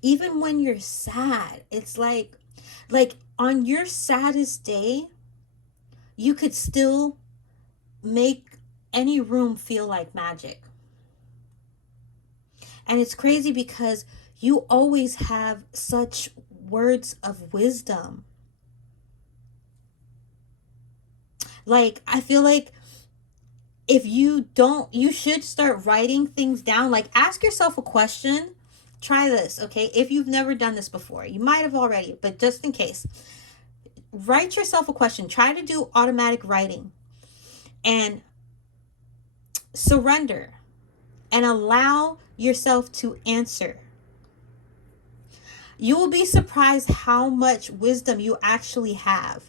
Even when you're sad, it's like on your saddest day, you could still make any room feel like magic. And it's crazy because You always have such words of wisdom. Like, I feel like if you don't, you should start writing things down. Like, ask yourself a question. Try this, okay? If you've never done this before, you might have already, but just in case, write yourself a question. Try to do automatic writing and surrender and allow yourself to answer. You will be surprised how much wisdom you actually have.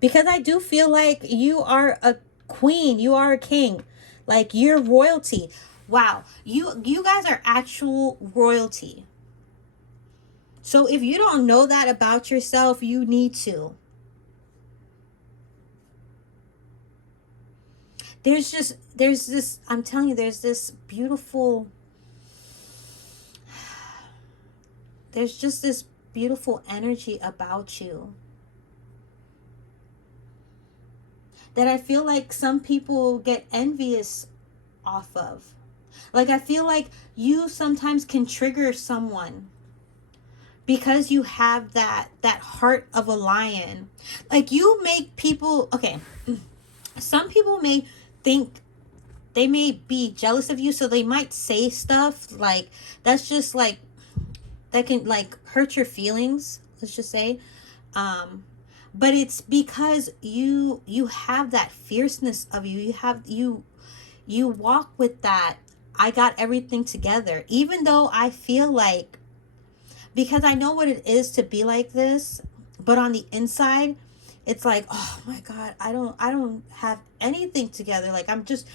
Because I do feel like you are a queen, you are a king. Like, you're royalty. Wow, you guys are actual royalty. So if you don't know that about yourself, you need to. There's this, I'm telling you, there's this beautiful, there's just this beautiful energy about you that I feel like some people get envious off of. Like, I feel like you sometimes can trigger someone because you have that heart of a lion. Like, you make people, okay, some people may think, they may be jealous of you, so they might say stuff like that's just like, that can like hurt your feelings, let's just say. But it's because you have that fierceness of you. You walk with that, I got everything together. Even though I feel like, because I know what it is to be like this, but on the inside, it's like, oh my God, I don't have anything together. Like, I'm just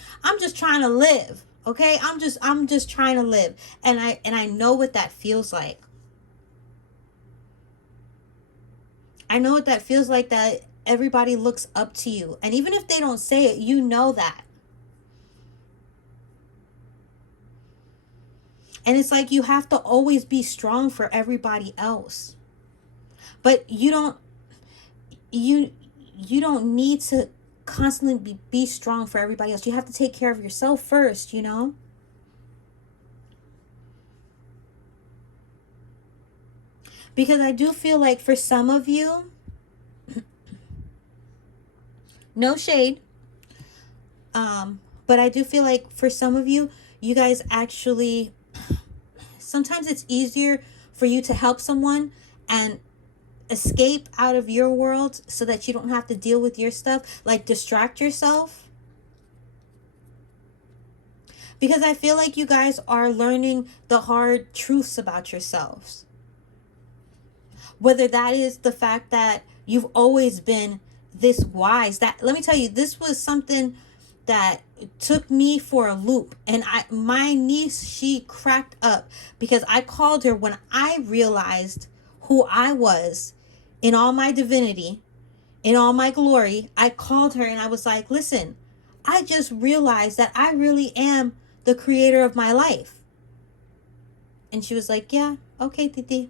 trying to live. Okay? I'm just trying to live. And I know what that feels like. I know what that feels like, that everybody looks up to you. And even if they don't say it, you know that. And it's like, you have to always be strong for everybody else. But you don't need to constantly be strong for everybody else. You have to take care of yourself first, you know? Because I do feel like for some of you, no shade, but I do feel like for some of you, you guys actually, sometimes it's easier for you to help someone and escape out of your world so that you don't have to deal with your stuff, like distract yourself. Because I feel like you guys are learning the hard truths about yourselves. Whether that is the fact that you've always been this wise. That, let me tell you, this was something that took me for a loop. And my niece, she cracked up because I called her when I realized who I was in all my divinity, in all my glory. I called her and I was like, listen, I just realized that I really am the creator of my life. And she was like, yeah, okay, Titi.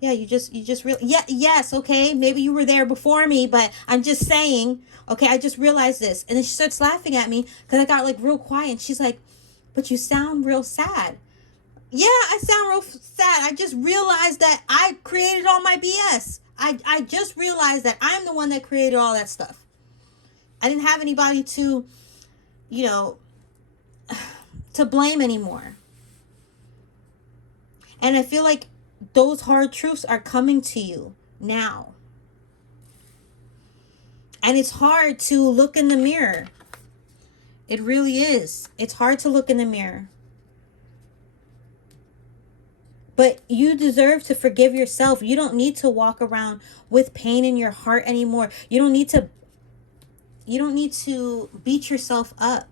Yeah, you just really, yeah, yes, okay, maybe you were there before me, but I'm just saying, okay, I just realized this. And then she starts laughing at me because I got like real quiet. And she's like, but you sound real sad. Yeah, I sound real sad. I just realized that I created all my BS. I just realized that I'm the one that created all that stuff. I didn't have anybody to, you know, to blame anymore. And I feel like those hard truths are coming to you now. And it's hard to look in the mirror. It really is. It's hard to look in the mirror. But you deserve to forgive yourself. You don't need to walk around with pain in your heart anymore. You don't need to beat yourself up.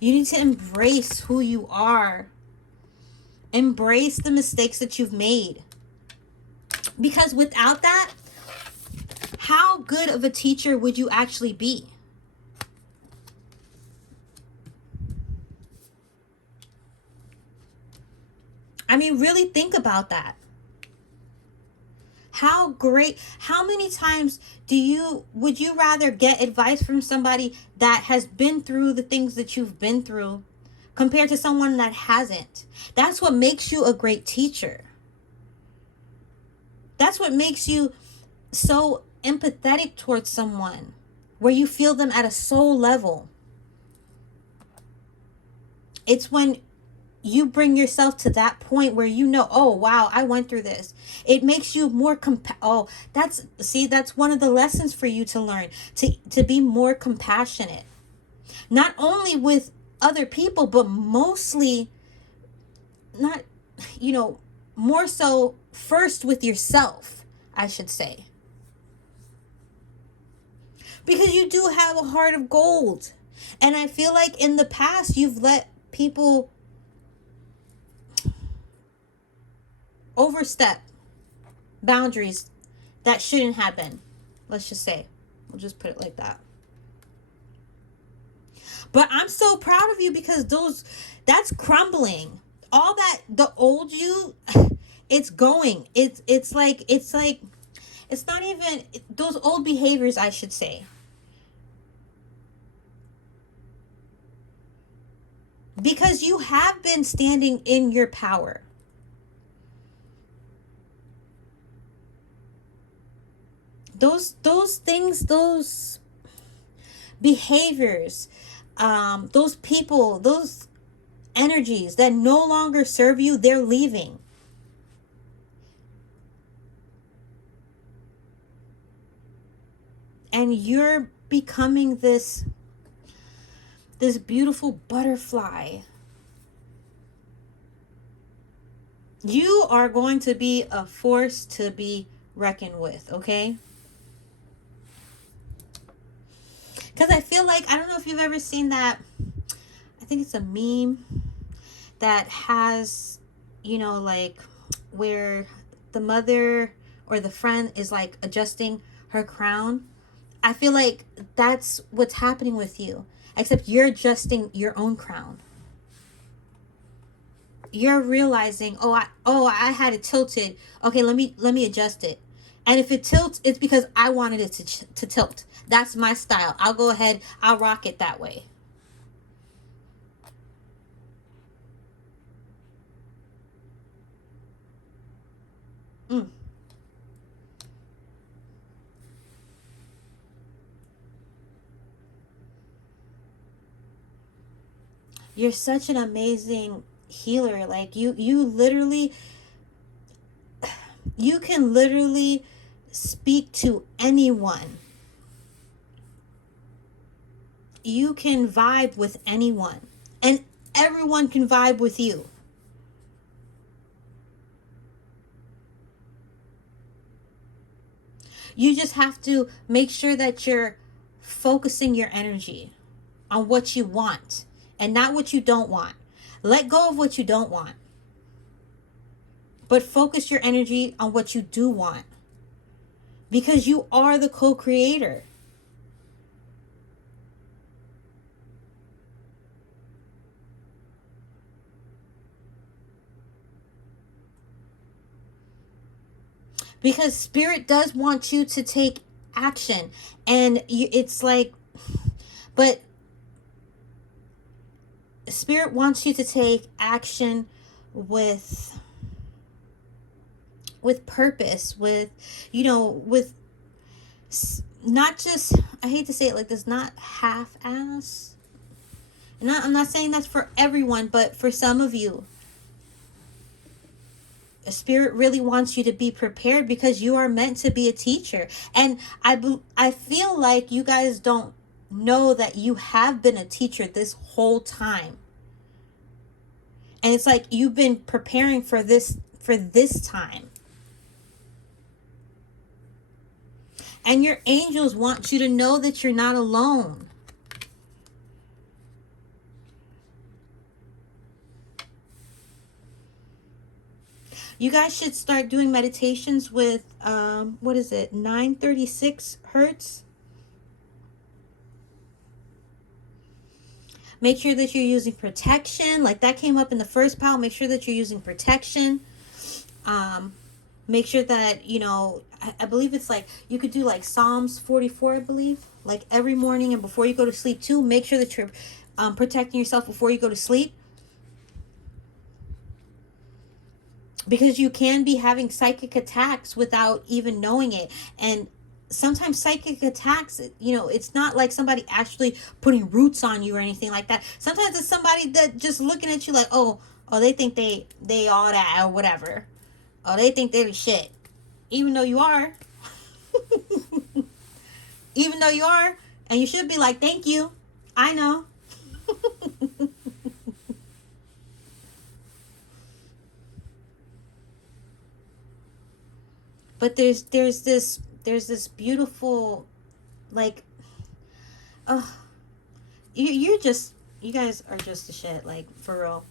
You need to embrace who you are. Embrace the mistakes that you've made. Because without that, how good of a teacher would you actually be? I mean, really think about that. how many times would you rather get advice from somebody that has been through the things that you've been through compared to someone that hasn't? That's what makes you a great teacher. That's what makes you so empathetic towards someone, where you feel them at a soul level. It's when you bring yourself to that point where you know, oh wow, I went through this. It makes you more that's one of the lessons for you to learn, to be more compassionate, not only with other people, but mostly not, more so first with yourself, I should say. Because you do have a heart of gold. And I feel like in the past you've let people overstep boundaries that shouldn't have been. Let's just say. We'll just put it like that. But I'm so proud of you, because that's crumbling. All that, the old you, it's going. It's like it's not even those old behaviors, I should say. Because you have been standing in your power. Those things, those behaviors, those people, those energies that no longer serve you, they're leaving. And you're becoming this beautiful butterfly. You are going to be a force to be reckoned with, okay? Because I feel like, I don't know if you've ever seen that, I think it's a meme that has, like where the mother or the friend is like adjusting her crown. I feel like that's what's happening with you, except you're adjusting your own crown. You're realizing, I had it tilted. Okay, let me adjust it. And if it tilts, it's because I wanted it to tilt. That's my style. I'll go ahead. I'll rock it that way. You're such an amazing healer. Like you can literally speak to anyone. You can vibe with anyone, and everyone can vibe with you. You just have to make sure that you're focusing your energy on what you want and not what you don't want. Let go of what you don't want, but focus your energy on what you do want, because you are the co-creator. Because spirit does want you to take action, and it's like, but spirit wants you to take action with purpose, with not just, I hate to say it like this, not half-ass. And I'm not saying that's for everyone, but for some of you, spirit really wants you to be prepared, because you are meant to be a teacher. And I feel like you guys don't know that you have been a teacher this whole time. And it's like you've been preparing for this time. And your angels want you to know that you're not alone. You guys should start doing meditations with, 936 hertz. Make sure that you're using protection. Like that came up in the first pile. Make sure that you're using protection. Make sure that, you know, I believe it's like, you could do like Psalms 44, I believe. Like every morning and before you go to sleep too. Make sure that you're protecting yourself before you go to sleep. Because you can be having psychic attacks without even knowing it. And sometimes psychic attacks, you know, it's not like somebody actually putting roots on you or anything like that. Sometimes it's somebody that just looking at you like, oh, they think they all that or whatever. Oh, they think they're the shit. Even though you are. Even though you are. And you should be like, thank you. I know. But there's this beautiful, like, oh, you're just, you guys are just the shit, like, for real.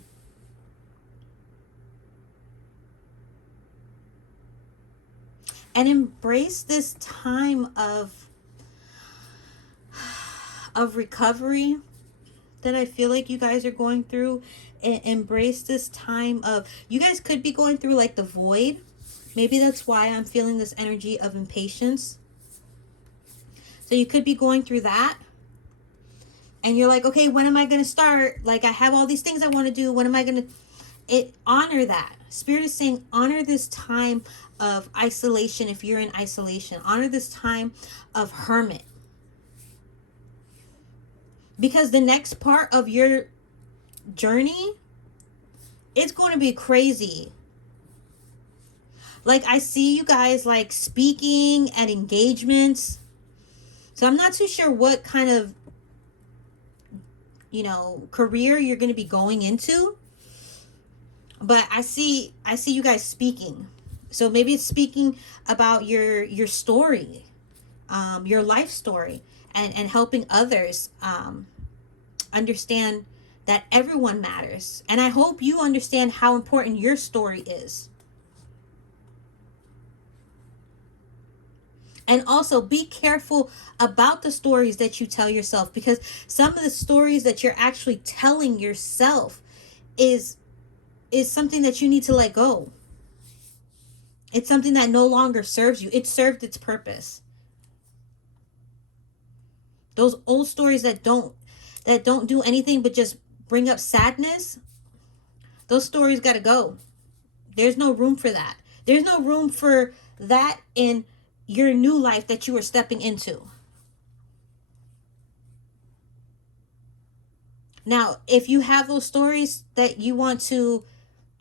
And embrace this time of recovery that I feel like you guys are going through. And embrace this time of, you guys could be going through like the void. Maybe that's why I'm feeling this energy of impatience. So you could be going through that. And you're like, okay, when am I going to start? Like, I have all these things I want to do. When am I going to... honor that. Spirit is saying, honor this time of isolation if you're in isolation. Honor this time of hermit. Because the next part of your journey, it's going to be crazy. Like, I see you guys like speaking at engagements. So I'm not too sure what kind of, you know, career you're going to be going into. But I see you guys speaking. So maybe it's speaking about your story, your life story, and helping others understand that everyone matters. And I hope you understand how important your story is. And also be careful about the stories that you tell yourself, because some of the stories that you're actually telling yourself is something that you need to let go. It's something that no longer serves you. It served its purpose. Those old stories that don't do anything but just bring up sadness, those stories got to go. There's no room for that. There's no room for that in your new life that you are stepping into. Now, if you have those stories that you want to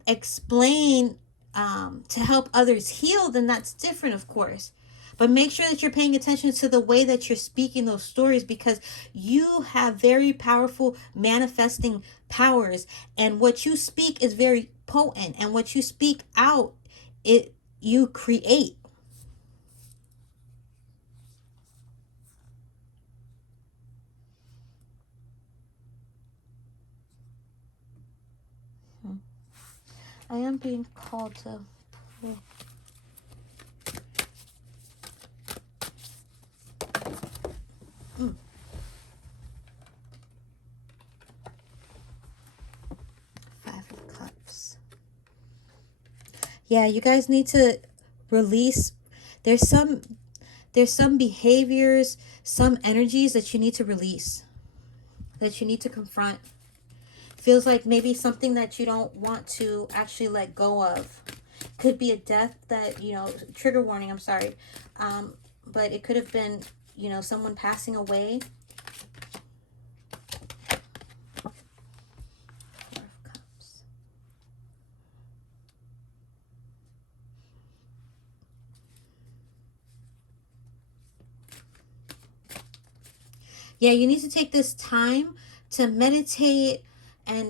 explain to help others heal, then that's different, of course. But make sure that you're paying attention to the way that you're speaking those stories, because you have very powerful manifesting powers, and what you speak is very potent, and what you speak out, you create. I am being called to... Five of Cups. Yeah, you guys need to release. There's some behaviors, some energies that you need to release, that you need to confront. Feels like maybe something that you don't want to actually let go of. Could be a death that, you know, trigger warning, I'm sorry. But it could have been, you know, someone passing away. Four of Cups. Yeah, you need to take this time to meditate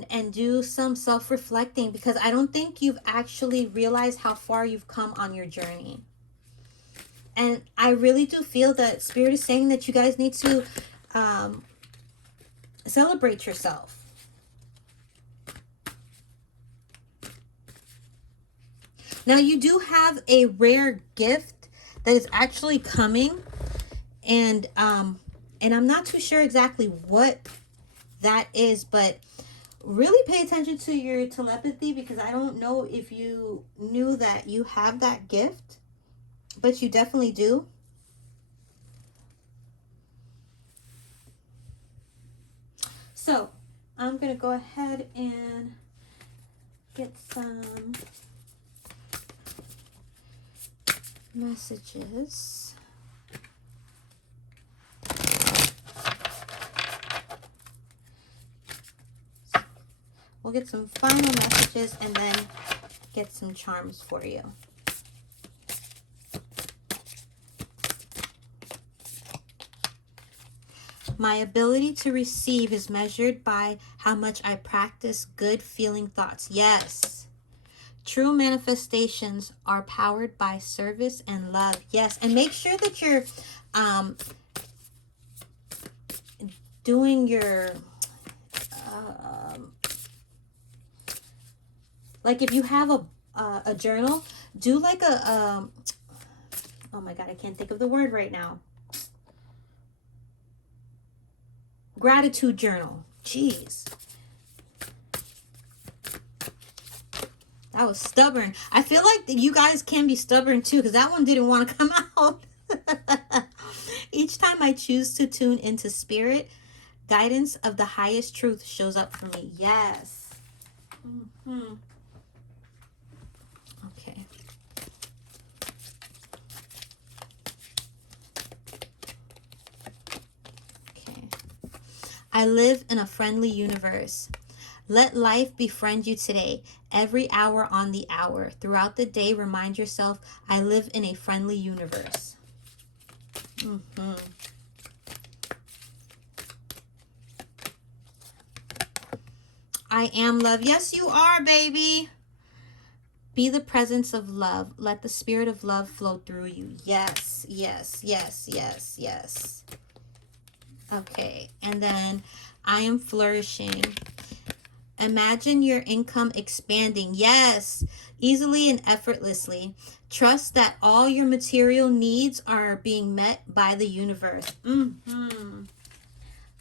and do some self-reflecting, because I don't think you've actually realized how far you've come on your journey. And I really do feel that Spirit is saying that you guys need to celebrate yourself. Now, you do have a rare gift that is actually coming, and I'm not too sure exactly what that is, but really pay attention to your telepathy, because I don't know if you knew that you have that gift, but you definitely do. So I'm going to go ahead and get some messages. We'll get some final messages and then get some charms for you. My ability to receive is measured by how much I practice good feeling thoughts. Yes. True manifestations are powered by service and love. Yes. And make sure that you're doing your like, if you have a journal, do like a oh my god, I can't think of the word right now. Gratitude journal. Jeez. That was stubborn. I feel like you guys can be stubborn too, because that one didn't want to come out. Each time I choose to tune into spirit, guidance of the highest truth shows up for me. Yes. Mm-hmm. Okay. Okay. I live in a friendly universe. Let life befriend you today, every hour on the hour. Throughout the day, remind yourself, I live in a friendly universe. Mm-hmm. I am love. Yes, you are, baby. Be the presence of love. Let the spirit of love flow through you. Yes, yes, yes, yes, yes. Okay, and then I am flourishing. Imagine your income expanding. Yes, easily and effortlessly. Trust that all your material needs are being met by the universe. Mm-hmm.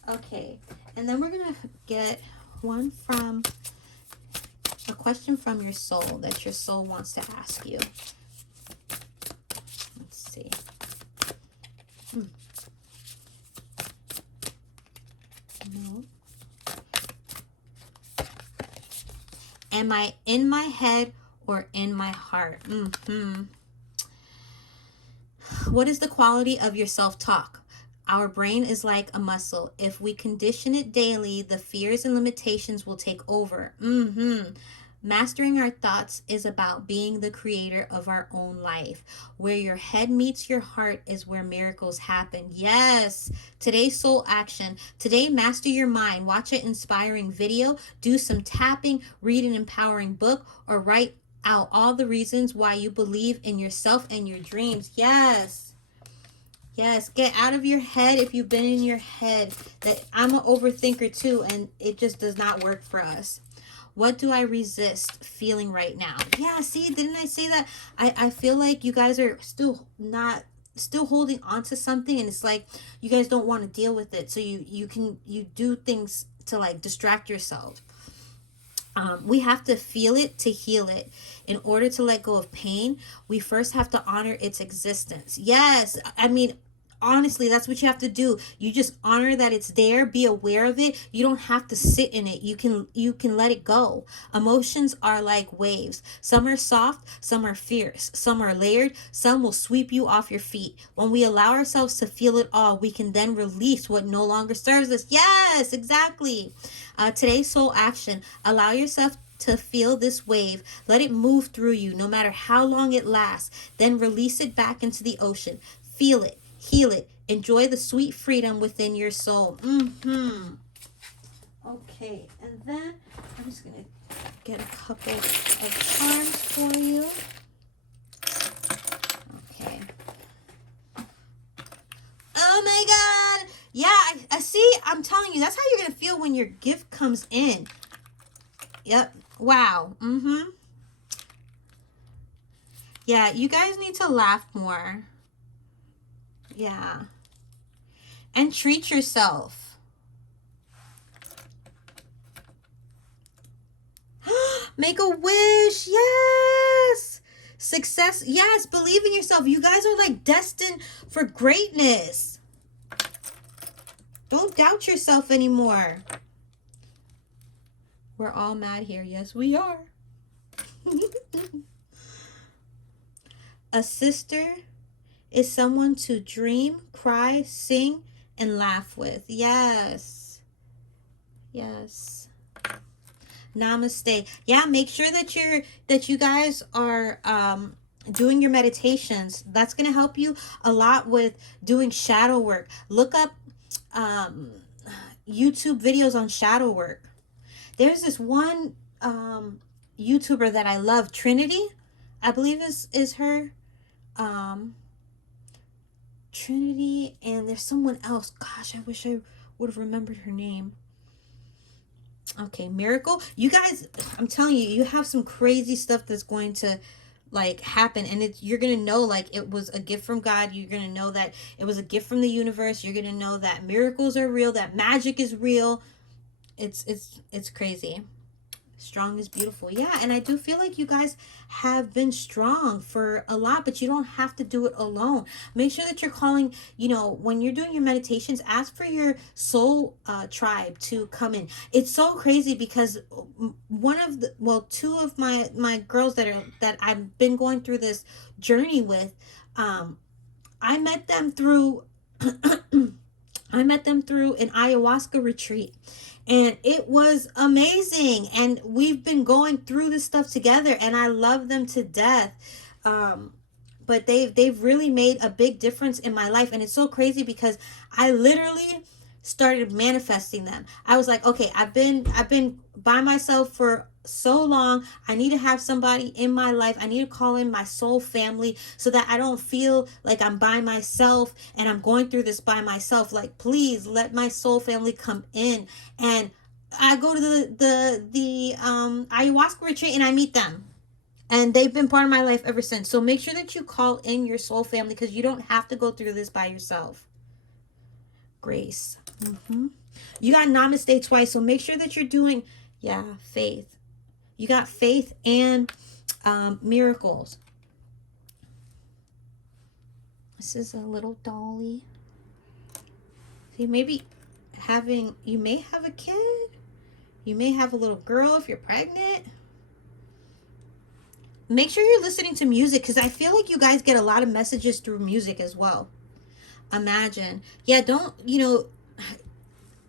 Okay, and then we're going to get a question from your soul that your soul wants to ask you. Let's see. No. Am I in my head or in my heart? Mm-hmm. What is the quality of your self-talk? Our brain is like a muscle. If we condition it daily, the fears and limitations will take over. Mm-hmm. Mastering our thoughts is about being the creator of our own life. Where your head meets your heart is where miracles happen. Yes. Today's soul action. Today, master your mind. Watch an inspiring video. Do some tapping. Read an empowering book. Or write out all the reasons why you believe in yourself and your dreams. Yes. Yes, get out of your head if you've been in your head. That I'm an overthinker too, and it just does not work for us. What do I resist feeling right now? Yeah, see, didn't I say that? I feel like you guys are still holding on to something, and it's like you guys don't want to deal with it. So you do things to like distract yourself. We have to feel it to heal it. In order to let go of pain, we first have to honor its existence. Yes, I mean, honestly, that's what you have to do. You just honor that it's there, be aware of it. You don't have to sit in it. You can let it go. Emotions are like waves. Some are soft, some are fierce, some are layered, some will sweep you off your feet. When we allow ourselves to feel it all, we can then release what no longer serves us. Yes, exactly. Today's soul action. Allow yourself to feel this wave. Let it move through you no matter how long it lasts. Then release it back into the ocean. Feel it. Heal it. Enjoy the sweet freedom within your soul. Mm-hmm. Okay, and then I'm just going to get a couple of charms for you. Okay. Oh my God. Yeah, I see. I'm telling you, that's how you're going to feel when your gift comes in. Yep. Wow. Mm-hmm. Yeah, you guys need to laugh more. Yeah. And treat yourself. Make a wish. Yes. Success. Yes. Believe in yourself. You guys are like destined for greatness. Don't doubt yourself anymore. We're all mad here. Yes, we are. A sister is someone to dream, cry, sing, and laugh with. Yes. Yes. Namaste. Yeah, make sure that you guys are doing your meditations. That's going to help you a lot with doing shadow work. Look up YouTube videos on shadow work. There's this one YouTuber that I love, Trinity, I believe is her. Trinity, and there's someone else. Gosh, I wish I would have remembered her name. Okay, Miracle. You guys, I'm telling you, you have some crazy stuff that's going to like happen, and you're gonna know like it was a gift from God. You're gonna know that it was a gift from the universe. You're gonna know that miracles are real, that magic is real. It's crazy. Strong is beautiful. Yeah, and I do feel like you guys have been strong for a lot, but you don't have to do it alone. Make sure that you're calling, when you're doing your meditations, ask for your soul tribe to come in. It's so crazy because two of my girls that I've been going through this journey with, I met them through an ayahuasca retreat. And it was amazing. And we've been going through this stuff together. And I love them to death. But they've really made a big difference in my life. And it's so crazy because I literally started manifesting them. I was like, okay, I've been by myself for so long. I need to have somebody in my life. I need to call in my soul family so that I don't feel like I'm by myself and I'm going through this by myself. Like, please let my soul family come in. And I go to the ayahuasca retreat and I meet them. And they've been part of my life ever since. So make sure that you call in your soul family because you don't have to go through this by yourself. Grace. You got namaste twice. So make sure that you're doing, faith. You got faith and miracles. This is a little dolly. So you may have a kid. You may have a little girl if you're pregnant. Make sure you're listening to music because I feel like you guys get a lot of messages through music as well. Imagine. Yeah,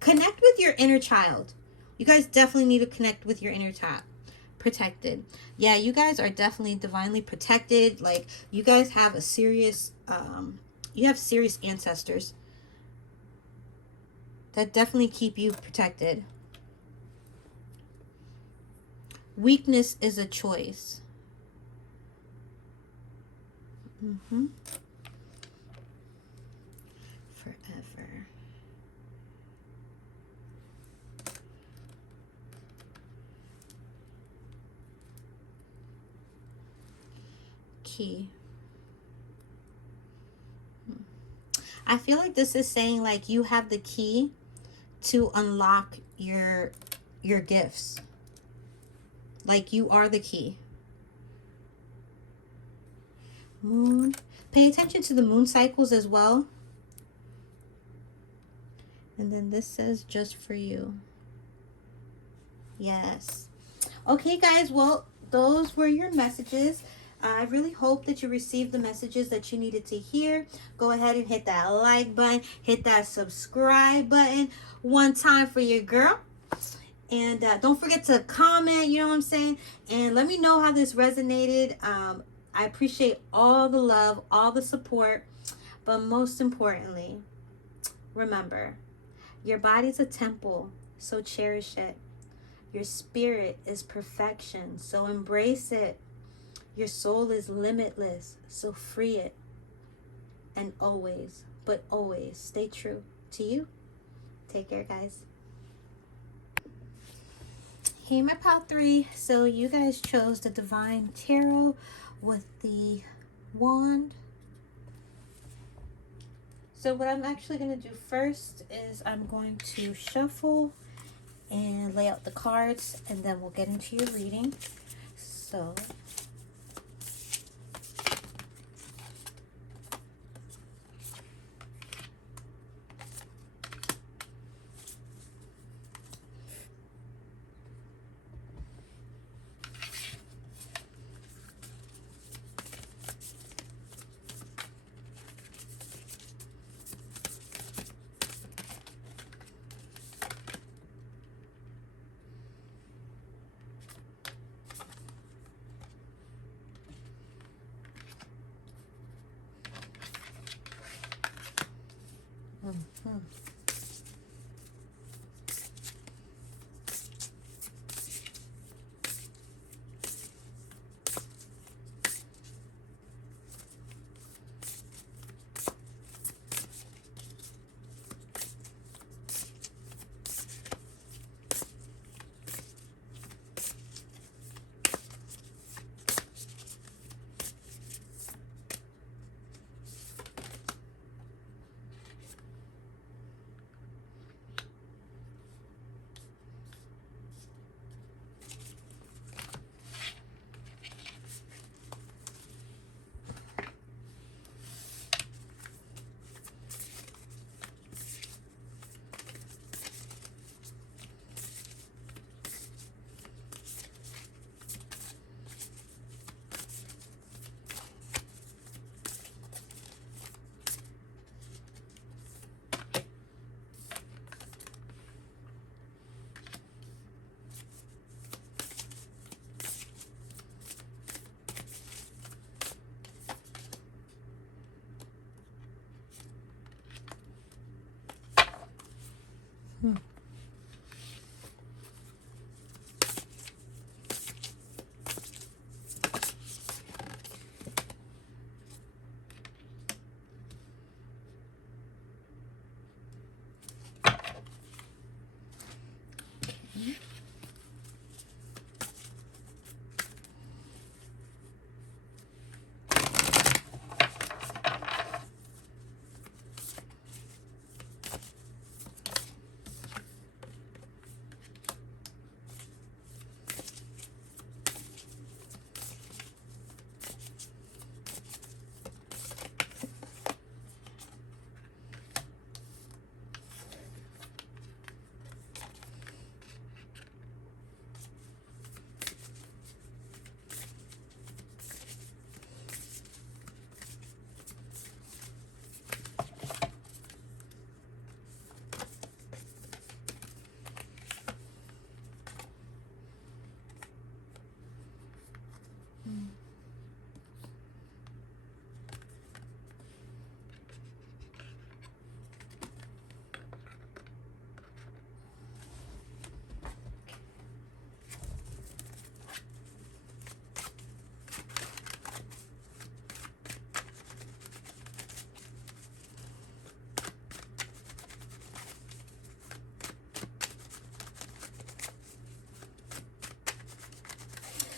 connect with your inner child. You guys definitely need to connect with your inner child. Protected. Yeah, you guys are definitely divinely protected. Like, you guys have serious ancestors that definitely keep you protected. Weakness is a choice. Forever. Key. I feel like this is saying like you have the key to unlock your gifts. Like you are the key. Moon. Pay attention to the moon cycles as well. And then this says just for you. Yes. Okay, guys. Well, those were your messages. I really hope that you received the messages that you needed to hear. Go ahead and hit that like button. Hit that subscribe button one time for your girl. And don't forget to comment, you know what I'm saying? And let me know how this resonated. I appreciate all the love, all the support. But most importantly, remember, your body's a temple, so cherish it. Your spirit is perfection, so embrace it. Your soul is limitless, so free it. And always, but always, stay true to you. Take care, guys. Hey, my pal 3. So you guys chose the Divine Tarot with the wand. So what I'm actually going to do first is I'm going to shuffle and lay out the cards, and then we'll get into your reading. So mhm.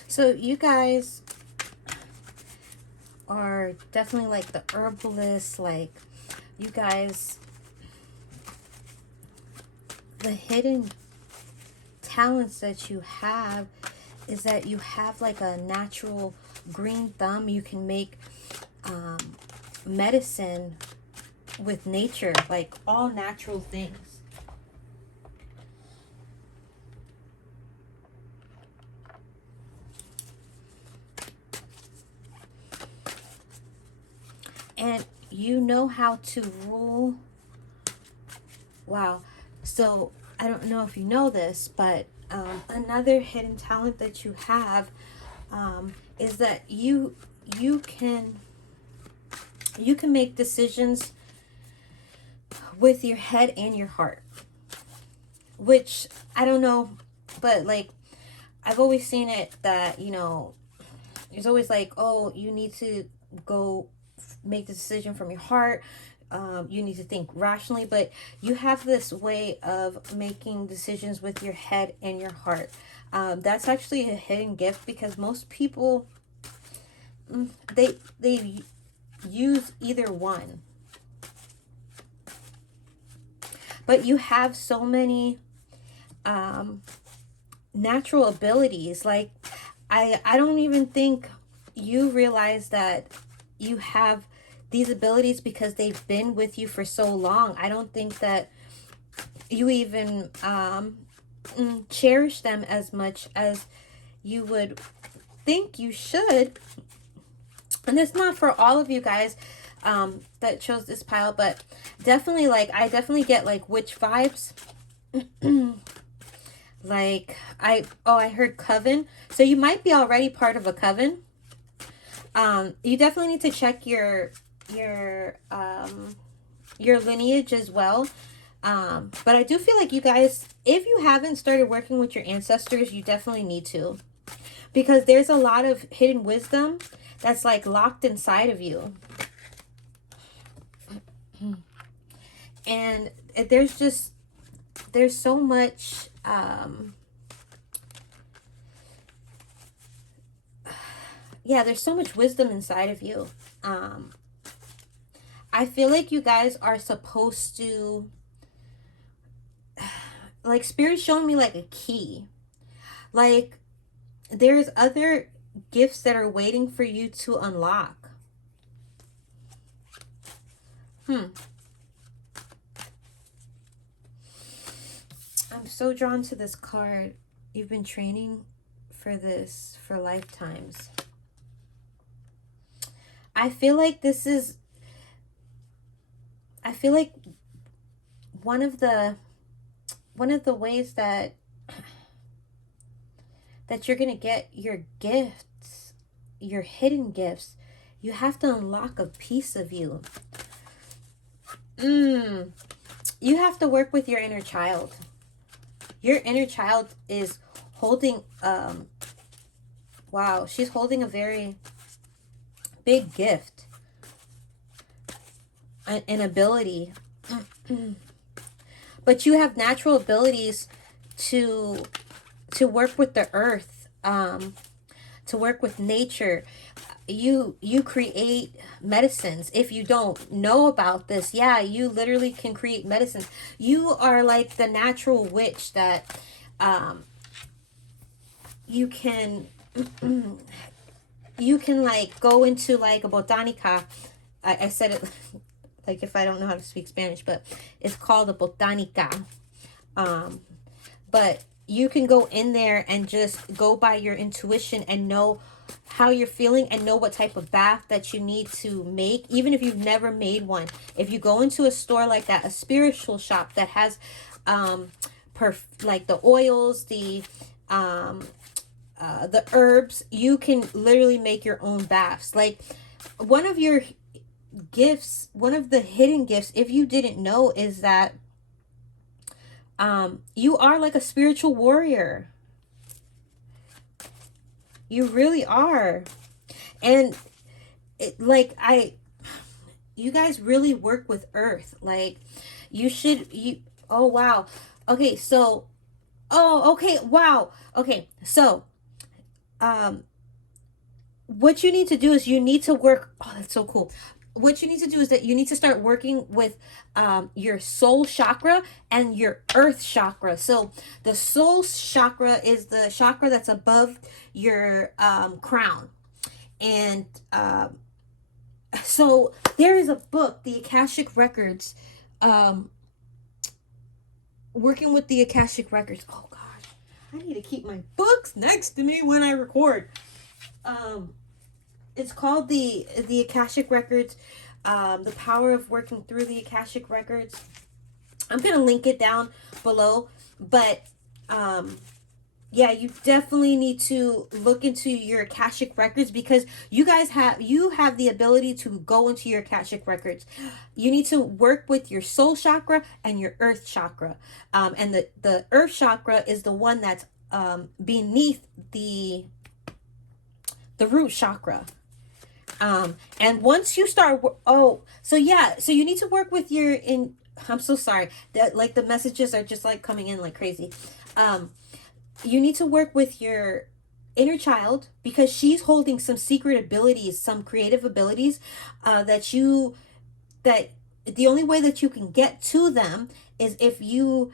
So you guys are definitely like the herbalists, like you guys, the hidden talents that you have is that you have like a natural green thumb. You can make medicine with nature, like all natural things. And you know how to rule. Wow. So I don't know if you know this, but another hidden talent that you have is that you can make decisions with your head and your heart, which I don't know, but like I've always seen it that, you know, it's always like, oh, you need to go make the decision from your heart. You need to think rationally, but you have this way of making decisions with your head and your heart. That's actually a hidden gift because most people, they use either one. But you have so many natural abilities. Like I don't even think you realize that you have these abilities because they've been with you for so long. I don't think that you even cherish them as much as you would think you should. And it's not for all of you guys that chose this pile, but definitely, like, I definitely get like witch vibes. Like, I heard coven. So you might be already part of a coven. You definitely need to check your lineage as well. But I do feel like you guys, if you haven't started working with your ancestors, you definitely need to. Because there's a lot of hidden wisdom that's like locked inside of you. And there's so much, yeah, there's so much wisdom inside of you. I feel like you guys are supposed to, like, Spirit's showing me like a key. Like, there's other gifts that are waiting for you to unlock. I'm so drawn to this card. You've been training for this for lifetimes. I feel like this is, I feel like one of the ways that you're going to get your gifts, your hidden gifts, you have to unlock a piece of you. You have to work with your inner child. Your inner child is holding, wow, she's holding a very big gift, an ability. But you have natural abilities to work with the earth, to work with nature. You create medicines. If you don't know about this, yeah, you literally can create medicines. You are like the natural witch that you can you can like go into like a botanica. I said it like if I don't know how to speak Spanish, but it's called a botanica. But you can go in there and just go by your intuition and know how you're feeling and know what type of bath that you need to make, even if you've never made one. If you go into a store like that, a spiritual shop that has like the oils, the herbs, you can literally make your own baths. Like, one of your gifts, one of the hidden gifts, if you didn't know, is that you are like a spiritual warrior. You really are. And you guys really work with earth. Like, oh wow. Okay, so, okay, wow. Okay, so what you need to do is you need to work, oh, that's so cool. What you need to do is that you need to start working with your soul chakra and your earth chakra. So the soul chakra is the chakra that's above your crown. And so there is a book, the Akashic Records, working with the Akashic Records. Oh God, I need to keep my books next to me when I record. It's called the Akashic Records, the power of working through the Akashic Records. I'm going to link it down below, but yeah, you definitely need to look into your Akashic Records, because you have the ability to go into your Akashic Records. You need to work with your soul chakra and your earth chakra. And the earth chakra is the one that's beneath the root chakra. And once you start, so you need to work with I'm so sorry that like the messages are just like coming in like crazy. You need to work with your inner child, because she's holding some secret abilities, some creative abilities, that the only way that you can get to them is if you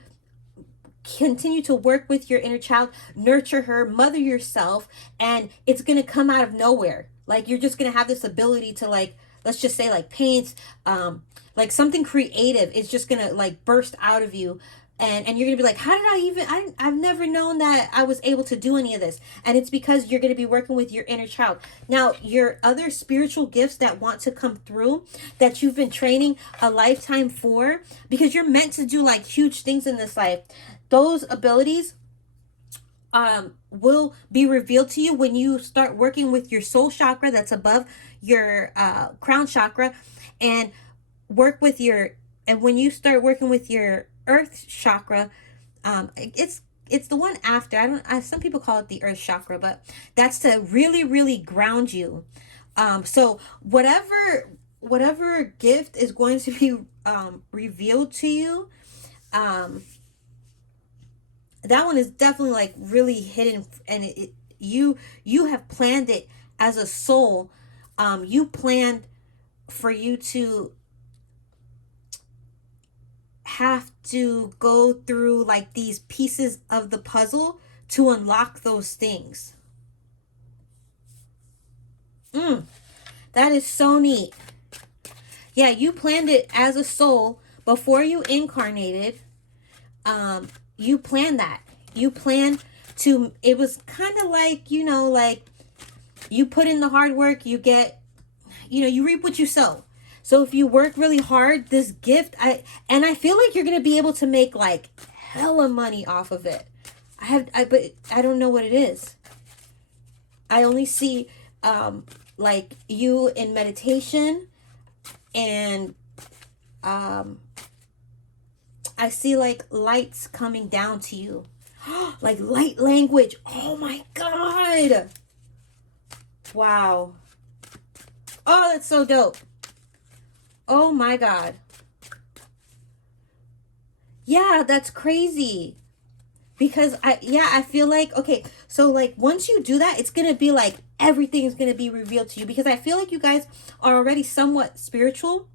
continue to work with your inner child, nurture her, mother yourself, and it's going to come out of nowhere. Like, you're just going to have this ability to, like, let's just say, like, paint, like something creative is just going to, like, burst out of you. And you're going to be like, how did I've never known that I was able to do any of this. And it's because you're going to be working with your inner child. Now, your other spiritual gifts that want to come through, that you've been training a lifetime for, because you're meant to do like huge things in this life. Those abilities will be revealed to you when you start working with your soul chakra that's above your crown chakra, and when you start working with your earth chakra, it's the one after. Some people call it the earth chakra, but that's to really, really ground you. So whatever gift is going to be revealed to you, that one is definitely like really hidden, and you have planned it as a soul. You planned for you to have to go through like these pieces of the puzzle to unlock those things. That is so neat. Yeah, you planned it as a soul before you incarnated. You planned that. You planned to, it was kind of like, like you put in the hard work, you get, you reap what you sow. So if you work really hard, this gift, I feel like you're going to be able to make like hella money off of it. But I don't know what it is. I only see, like you in meditation, and, I see like lights coming down to you. Like light language. Oh my God. Wow. Oh, that's so dope. Oh my God. Yeah, that's crazy. Because I feel like, okay, so like once you do that, it's going to be like everything is going to be revealed to you, because I feel like you guys are already somewhat spiritual.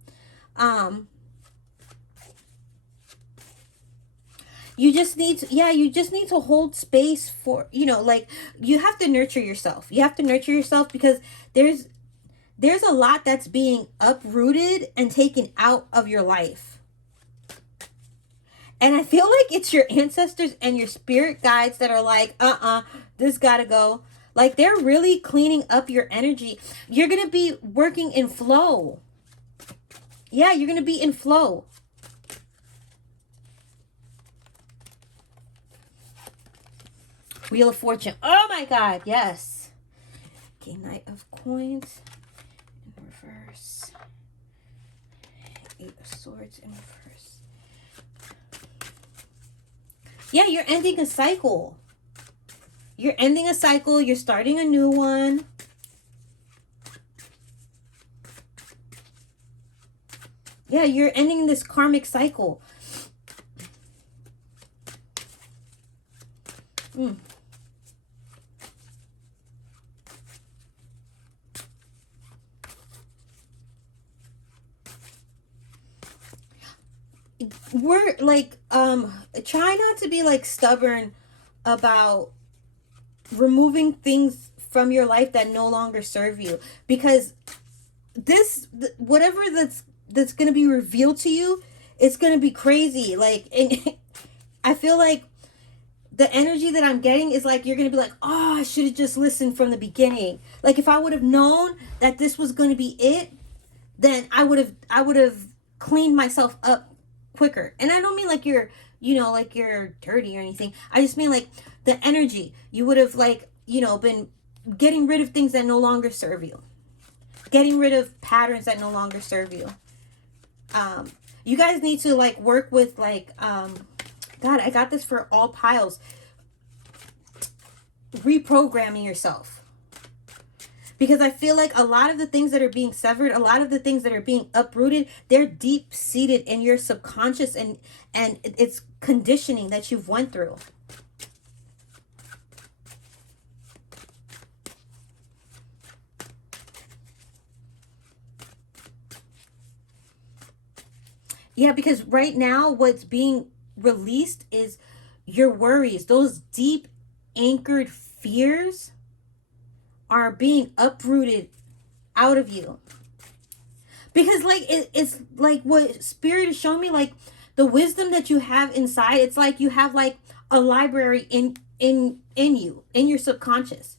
You just need to hold space for, like you have to nurture yourself. You have to nurture yourself because there's a lot that's being uprooted and taken out of your life. And I feel like it's your ancestors and your spirit guides that are like, this gotta go. Like they're really cleaning up your energy. You're going to be working in flow. Yeah, you're going to be in flow. Wheel of Fortune. Oh my God, yes. Okay, Knight of Coins in reverse. Eight of Swords in reverse. Yeah, you're ending a cycle. You're ending a cycle. You're starting a new one. Yeah, you're ending this karmic cycle. We're like, try not to be like stubborn about removing things from your life that no longer serve you, because whatever that's going to be revealed to you, it's going to be crazy. Like, and I feel like the energy that I'm getting is like, you're going to be like, oh, I should have just listened from the beginning. Like if I would have known that this was going to be it, then I would have cleaned myself up quicker. And I don't mean like you're dirty or anything. I just mean like the energy. You would have like, been getting rid of things that no longer serve you. Getting rid of patterns that no longer serve you. You guys need to like work with like, God, I got this for all piles. Reprogramming yourself. Because I feel like a lot of the things that are being severed, a lot of the things that are being uprooted, they're deep seated in your subconscious, and it's conditioning that you've went through. Yeah, because right now what's being released is your worries, those deep anchored fears are being uprooted out of you. Because like it's like what spirit is showing me, like the wisdom that you have inside, it's like you have like a library in you, in your subconscious.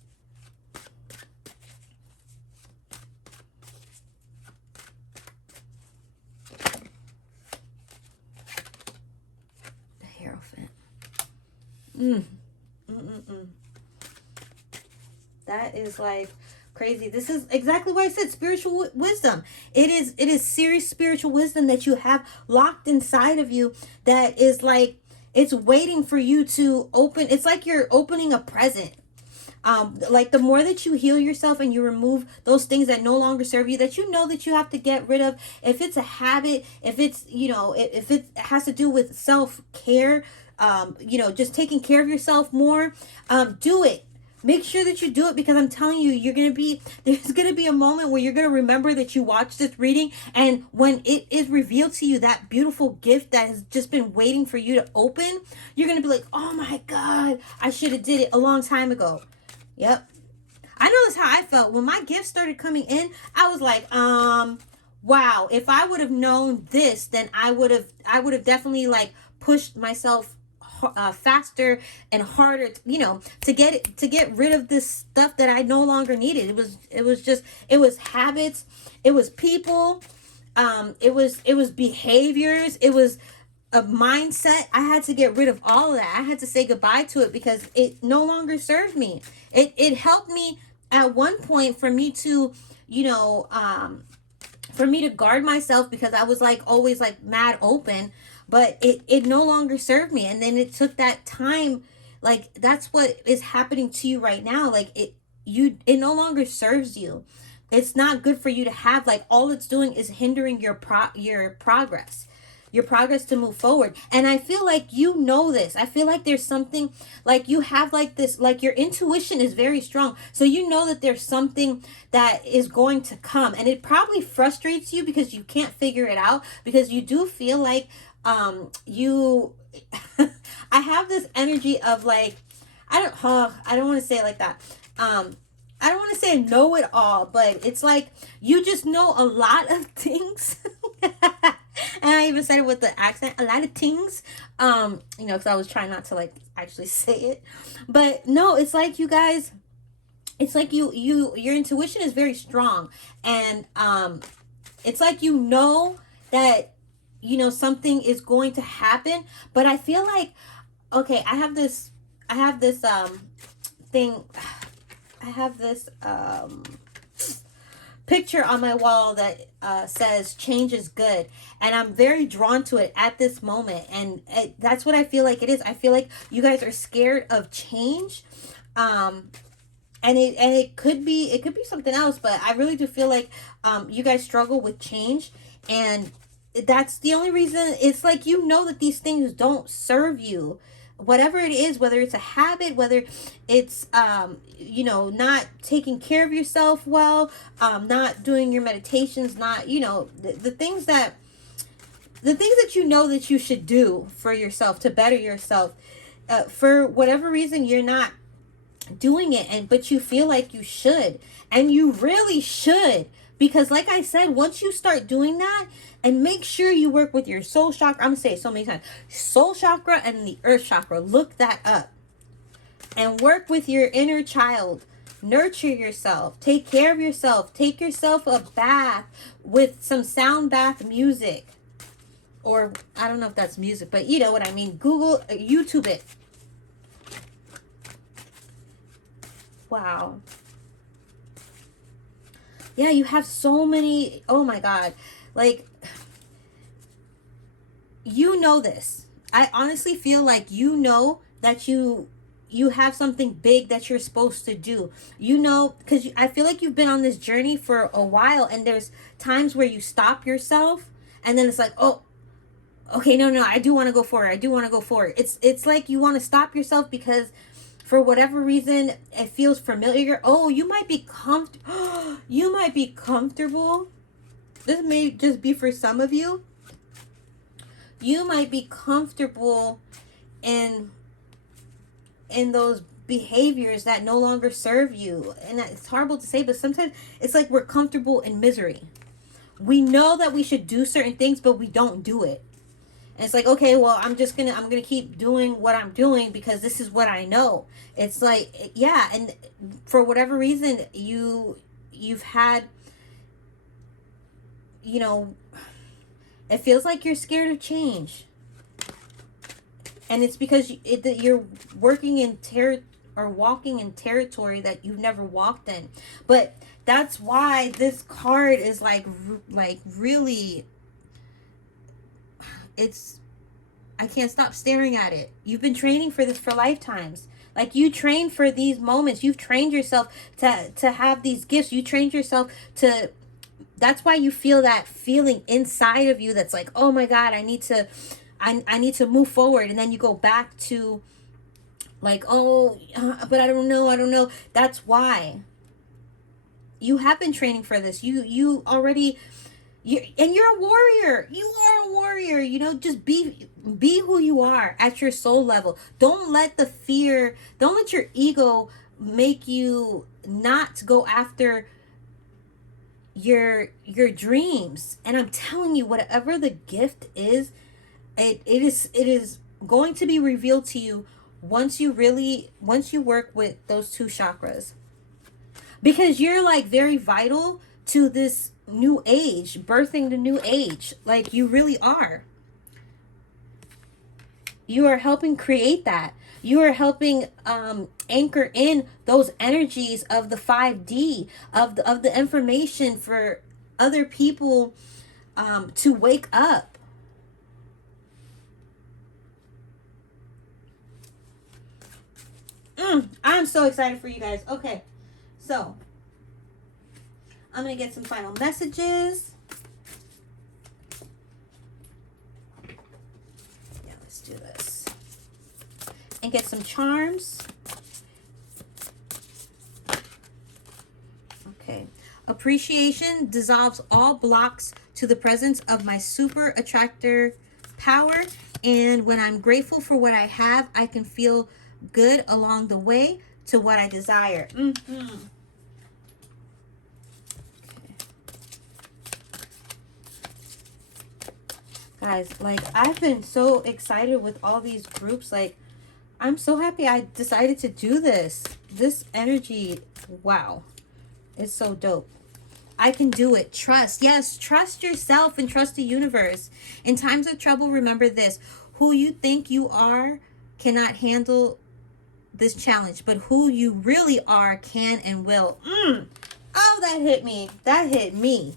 The Hierophant. That is like crazy. This is exactly what I said, spiritual wisdom. It is serious spiritual wisdom that you have locked inside of you, that is like, it's waiting for you to open. It's like you're opening a present. Like the more that you heal yourself and you remove those things that no longer serve you, that you know that you have to get rid of, if it's a habit, if it's, if it has to do with self-care, just taking care of yourself more, do it. Make sure that you do it, because I'm telling you, there's going to be a moment where you're going to remember that you watched this reading, and when it is revealed to you, that beautiful gift that has just been waiting for you to open, you're going to be like, oh my God, I should have did it a long time ago. Yep. I know that's how I felt when my gift started coming in. I was like, wow, if I would have known this, then I would have definitely like pushed myself faster and harder, to get rid of this stuff that I no longer needed. It was habits, it was people, it was behaviors, it was a mindset. I had to get rid of all of that. I had to say goodbye to it because it no longer served me. It helped me at one point for me to, guard myself, because I was like always like mad open, but it no longer served me. And then it took that time. Like that's what is happening to you right now. Like it no longer serves you. It's not good for you to have. Like all it's doing is hindering your progress. Your progress to move forward. And I feel like this. I feel like there's something, like you have like this, like your intuition is very strong. So you know that there's something that is going to come. And it probably frustrates you because you can't figure it out, because you do feel like I have this energy of like, I don't want to say it like that. I don't want to say know it all, but it's like you just know a lot of things. And I even said it with the accent, a lot of things, because I was trying not to like actually say it. But no, it's like you guys, it's like your intuition is very strong. And it's like that, something is going to happen. But I feel like, okay, I have this thing, I have this picture on my wall that says change is good, and I'm very drawn to it at this moment. And that's what I feel like it is. I feel like you guys are scared of change, and it could be something else, but I really do feel like you guys struggle with change, and that's the only reason. It's like that these things don't serve you, whatever it is, whether it's a habit, whether it's not taking care of yourself well, not doing your meditations, not the things that that you should do for yourself to better yourself, for whatever reason you're not doing it, but you feel like you should, and you really should. Because like I said, once you start doing that, and make sure you work with your soul chakra. I'm going to say it so many times. Soul chakra and the earth chakra. Look that up. And work with your inner child. Nurture yourself. Take care of yourself. Take yourself a bath with some sound bath music. Or, I don't know if that's music, but you know what I mean. Google, YouTube it. Wow. Yeah, you have so many. Oh my God. Like, this. I honestly feel like that you have something big that you're supposed to do. Because I feel like you've been on this journey for a while, and there's times where you stop yourself, and then it's like, oh, okay, no, I do want to go forward. It's like you want to stop yourself because for whatever reason it feels familiar. Oh, you might be comfortable. This may just be for some of you. You might be comfortable in in those behaviors that no longer serve you. And it's horrible to say, but sometimes it's like we're comfortable in misery. We know that we should do certain things, but we don't do it. And it's like, okay, well, I'm gonna keep doing what I'm doing because this is what I know. It's like, yeah, and for whatever reason, you've had, you know, it feels like you're scared of change. And it's because that you're working in walking in territory that you've never walked in. But that's why this card is like really, I can't stop staring at it. You've been training for this for lifetimes. Like, you trained for these moments. You've trained yourself to have these gifts. You trained yourself to, that's why you feel that feeling inside of you that's like, oh my God, I need to move forward. And then you go back to like, oh, but I don't know. That's why. You have been training for this. You already, and you're a warrior. You are a warrior. You know, just be who you are at your soul level. Don't let your ego make you not go after your dreams. And I'm telling you, whatever the gift is, it is going to be revealed to you once you work with those two chakras. Because you're like very vital to this new age, birthing the new age. Like, you really are. You are helping create that. You are helping anchor in those energies of the 5D, of the information for other people to wake up. I'm so excited for you guys. Okay, so I'm going to get some final messages. Yeah, let's do this. And get some charms. Okay. Appreciation dissolves all blocks to the presence of my super attractor power. And when I'm grateful for what I have, I can feel good along the way to what I desire. Guys, like, I've been so excited with all these groups. Like, I'm so happy I decided to do this. This energy, wow, it's so dope. I can do it. Trust. Yes, trust yourself and trust the universe. In times of trouble, remember this. Who you think you are cannot handle this challenge, but who you really are can and will. Oh, that hit me. That hit me.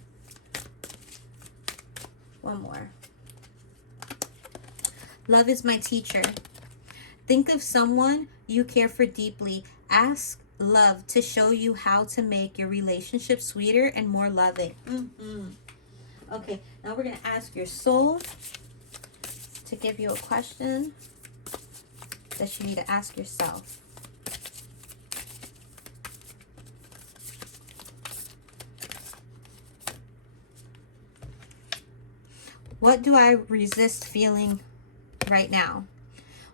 One more. Love is my teacher. Think of someone you care for deeply. Ask love to show you how to make your relationship sweeter and more loving. Okay, now we're going to ask your soul to give you a question that you need to ask yourself. What do I resist feeling right now?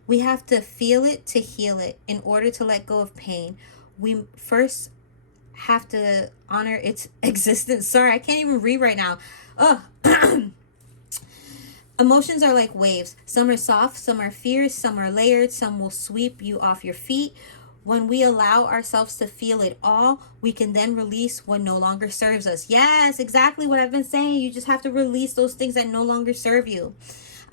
We have to feel it to heal it. In order to let go of pain, we first have to honor its existence. Sorry, I can't even read right now. Emotions are like waves. Some are soft, some are fierce, some are layered, some will sweep you off your feet. When we allow ourselves to feel it all, we can then release what no longer serves us. Yes, exactly what I've been saying. You just have to release those things that no longer serve you.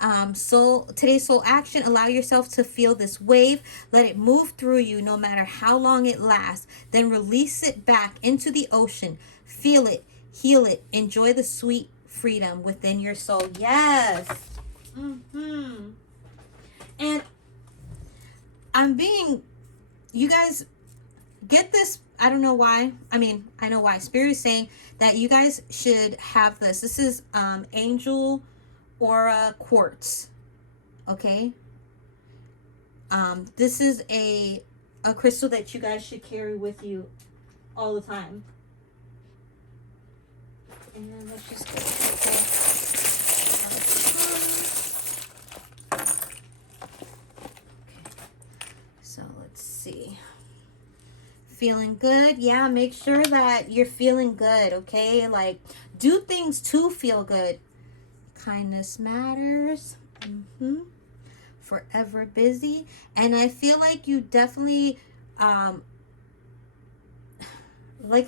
Today's soul action, allow yourself to feel this wave. Let it move through you no matter how long it lasts. Then release it back into the ocean. Feel it, heal it, enjoy the sweet freedom within your soul. Yes. And you guys get this. I don't know why. I mean, I know why. Spirit is saying that you guys should have this. This is Angel Aura Quartz. Okay. This is a crystal that you guys should carry with you all the time. And then let's just go. Okay. So let's see. Feeling good. Yeah, make sure that you're feeling good, okay? Like, do things to feel good. Kindness matters. Forever busy. And I feel like you definitely, like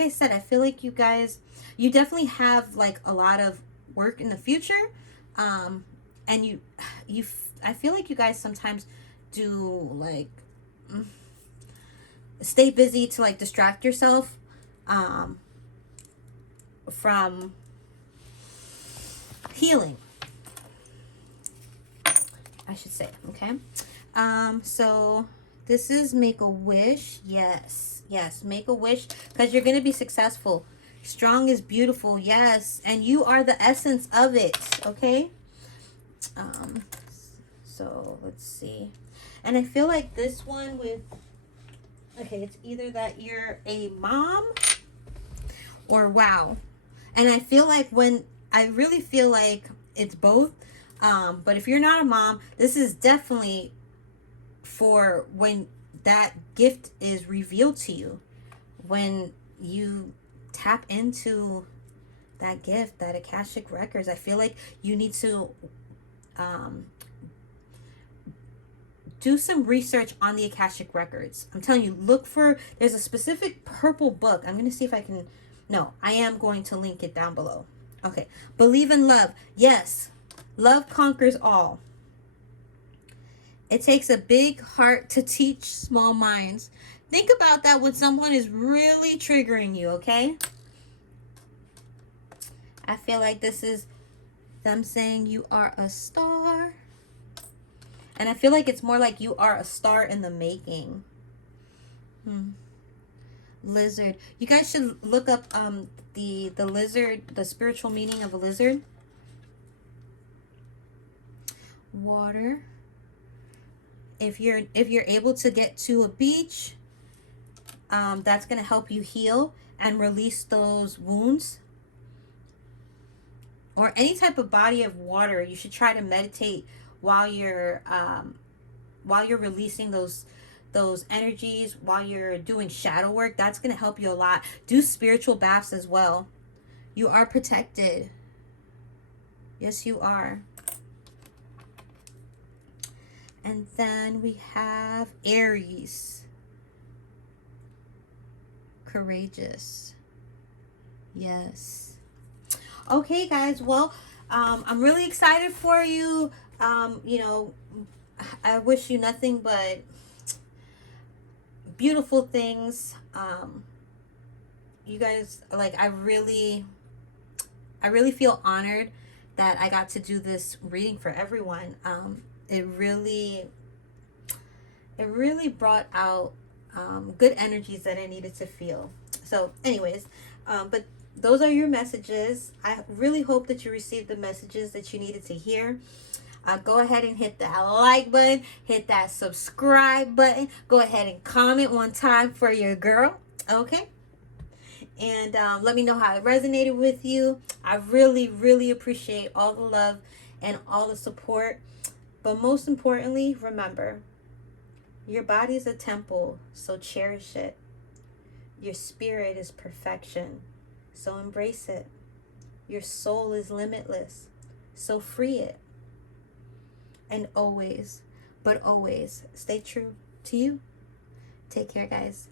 I said, I feel like you guys, you definitely have like a lot of work in the future. And I feel like you guys sometimes do like stay busy to like distract yourself from healing, I should say. Okay. So this is make a wish. Yes, make a wish, because you're gonna be successful. Strong is beautiful. Yes, and you are the essence of it. Okay. So let's see. And I feel like this one with, okay, it's either that you're a mom or wow. And I feel like I really feel like it's both. But if you're not a mom, this is definitely for when that gift is revealed to you. When you tap into that gift, that Akashic Records, I feel like you need to do some research on the Akashic Records. I'm telling you, there's a specific purple book. I'm going to see if I can, no, I am going to link it down below. Okay. Believe in love. Yes. Love conquers all. It takes a big heart to teach small minds. Think about that when someone is really triggering you, okay? I feel like this is them saying you are a star. And I feel like it's more like you are a star in the making. Lizard. You guys should look up the lizard, the spiritual meaning of a lizard. Water. If you're able to get to a beach, that's going to help you heal and release those wounds. Or any type of body of water, you should try to meditate while you're releasing those energies, while you're doing shadow work. That's going to help you a lot. Do spiritual baths as well. You are protected. Yes, you are. And then we have Aries. Courageous. Yes. Okay, guys. Well, I'm really excited for you. You know, I wish you nothing but beautiful things. You guys, like, I really feel honored that I got to do this reading for everyone. It really brought out good energies that I needed to feel. So anyways, but those are your messages. I really hope that you received the messages that you needed to hear. Go ahead and hit that like button, hit that subscribe button. Go ahead and comment one time for your girl, okay? And let me know how it resonated with you. I really appreciate all the love and all the support. But most importantly, remember, your body is a temple, so cherish it. Your spirit is perfection, so embrace it. Your soul is limitless, so free it. And always, but always, stay true to you. Take care, guys.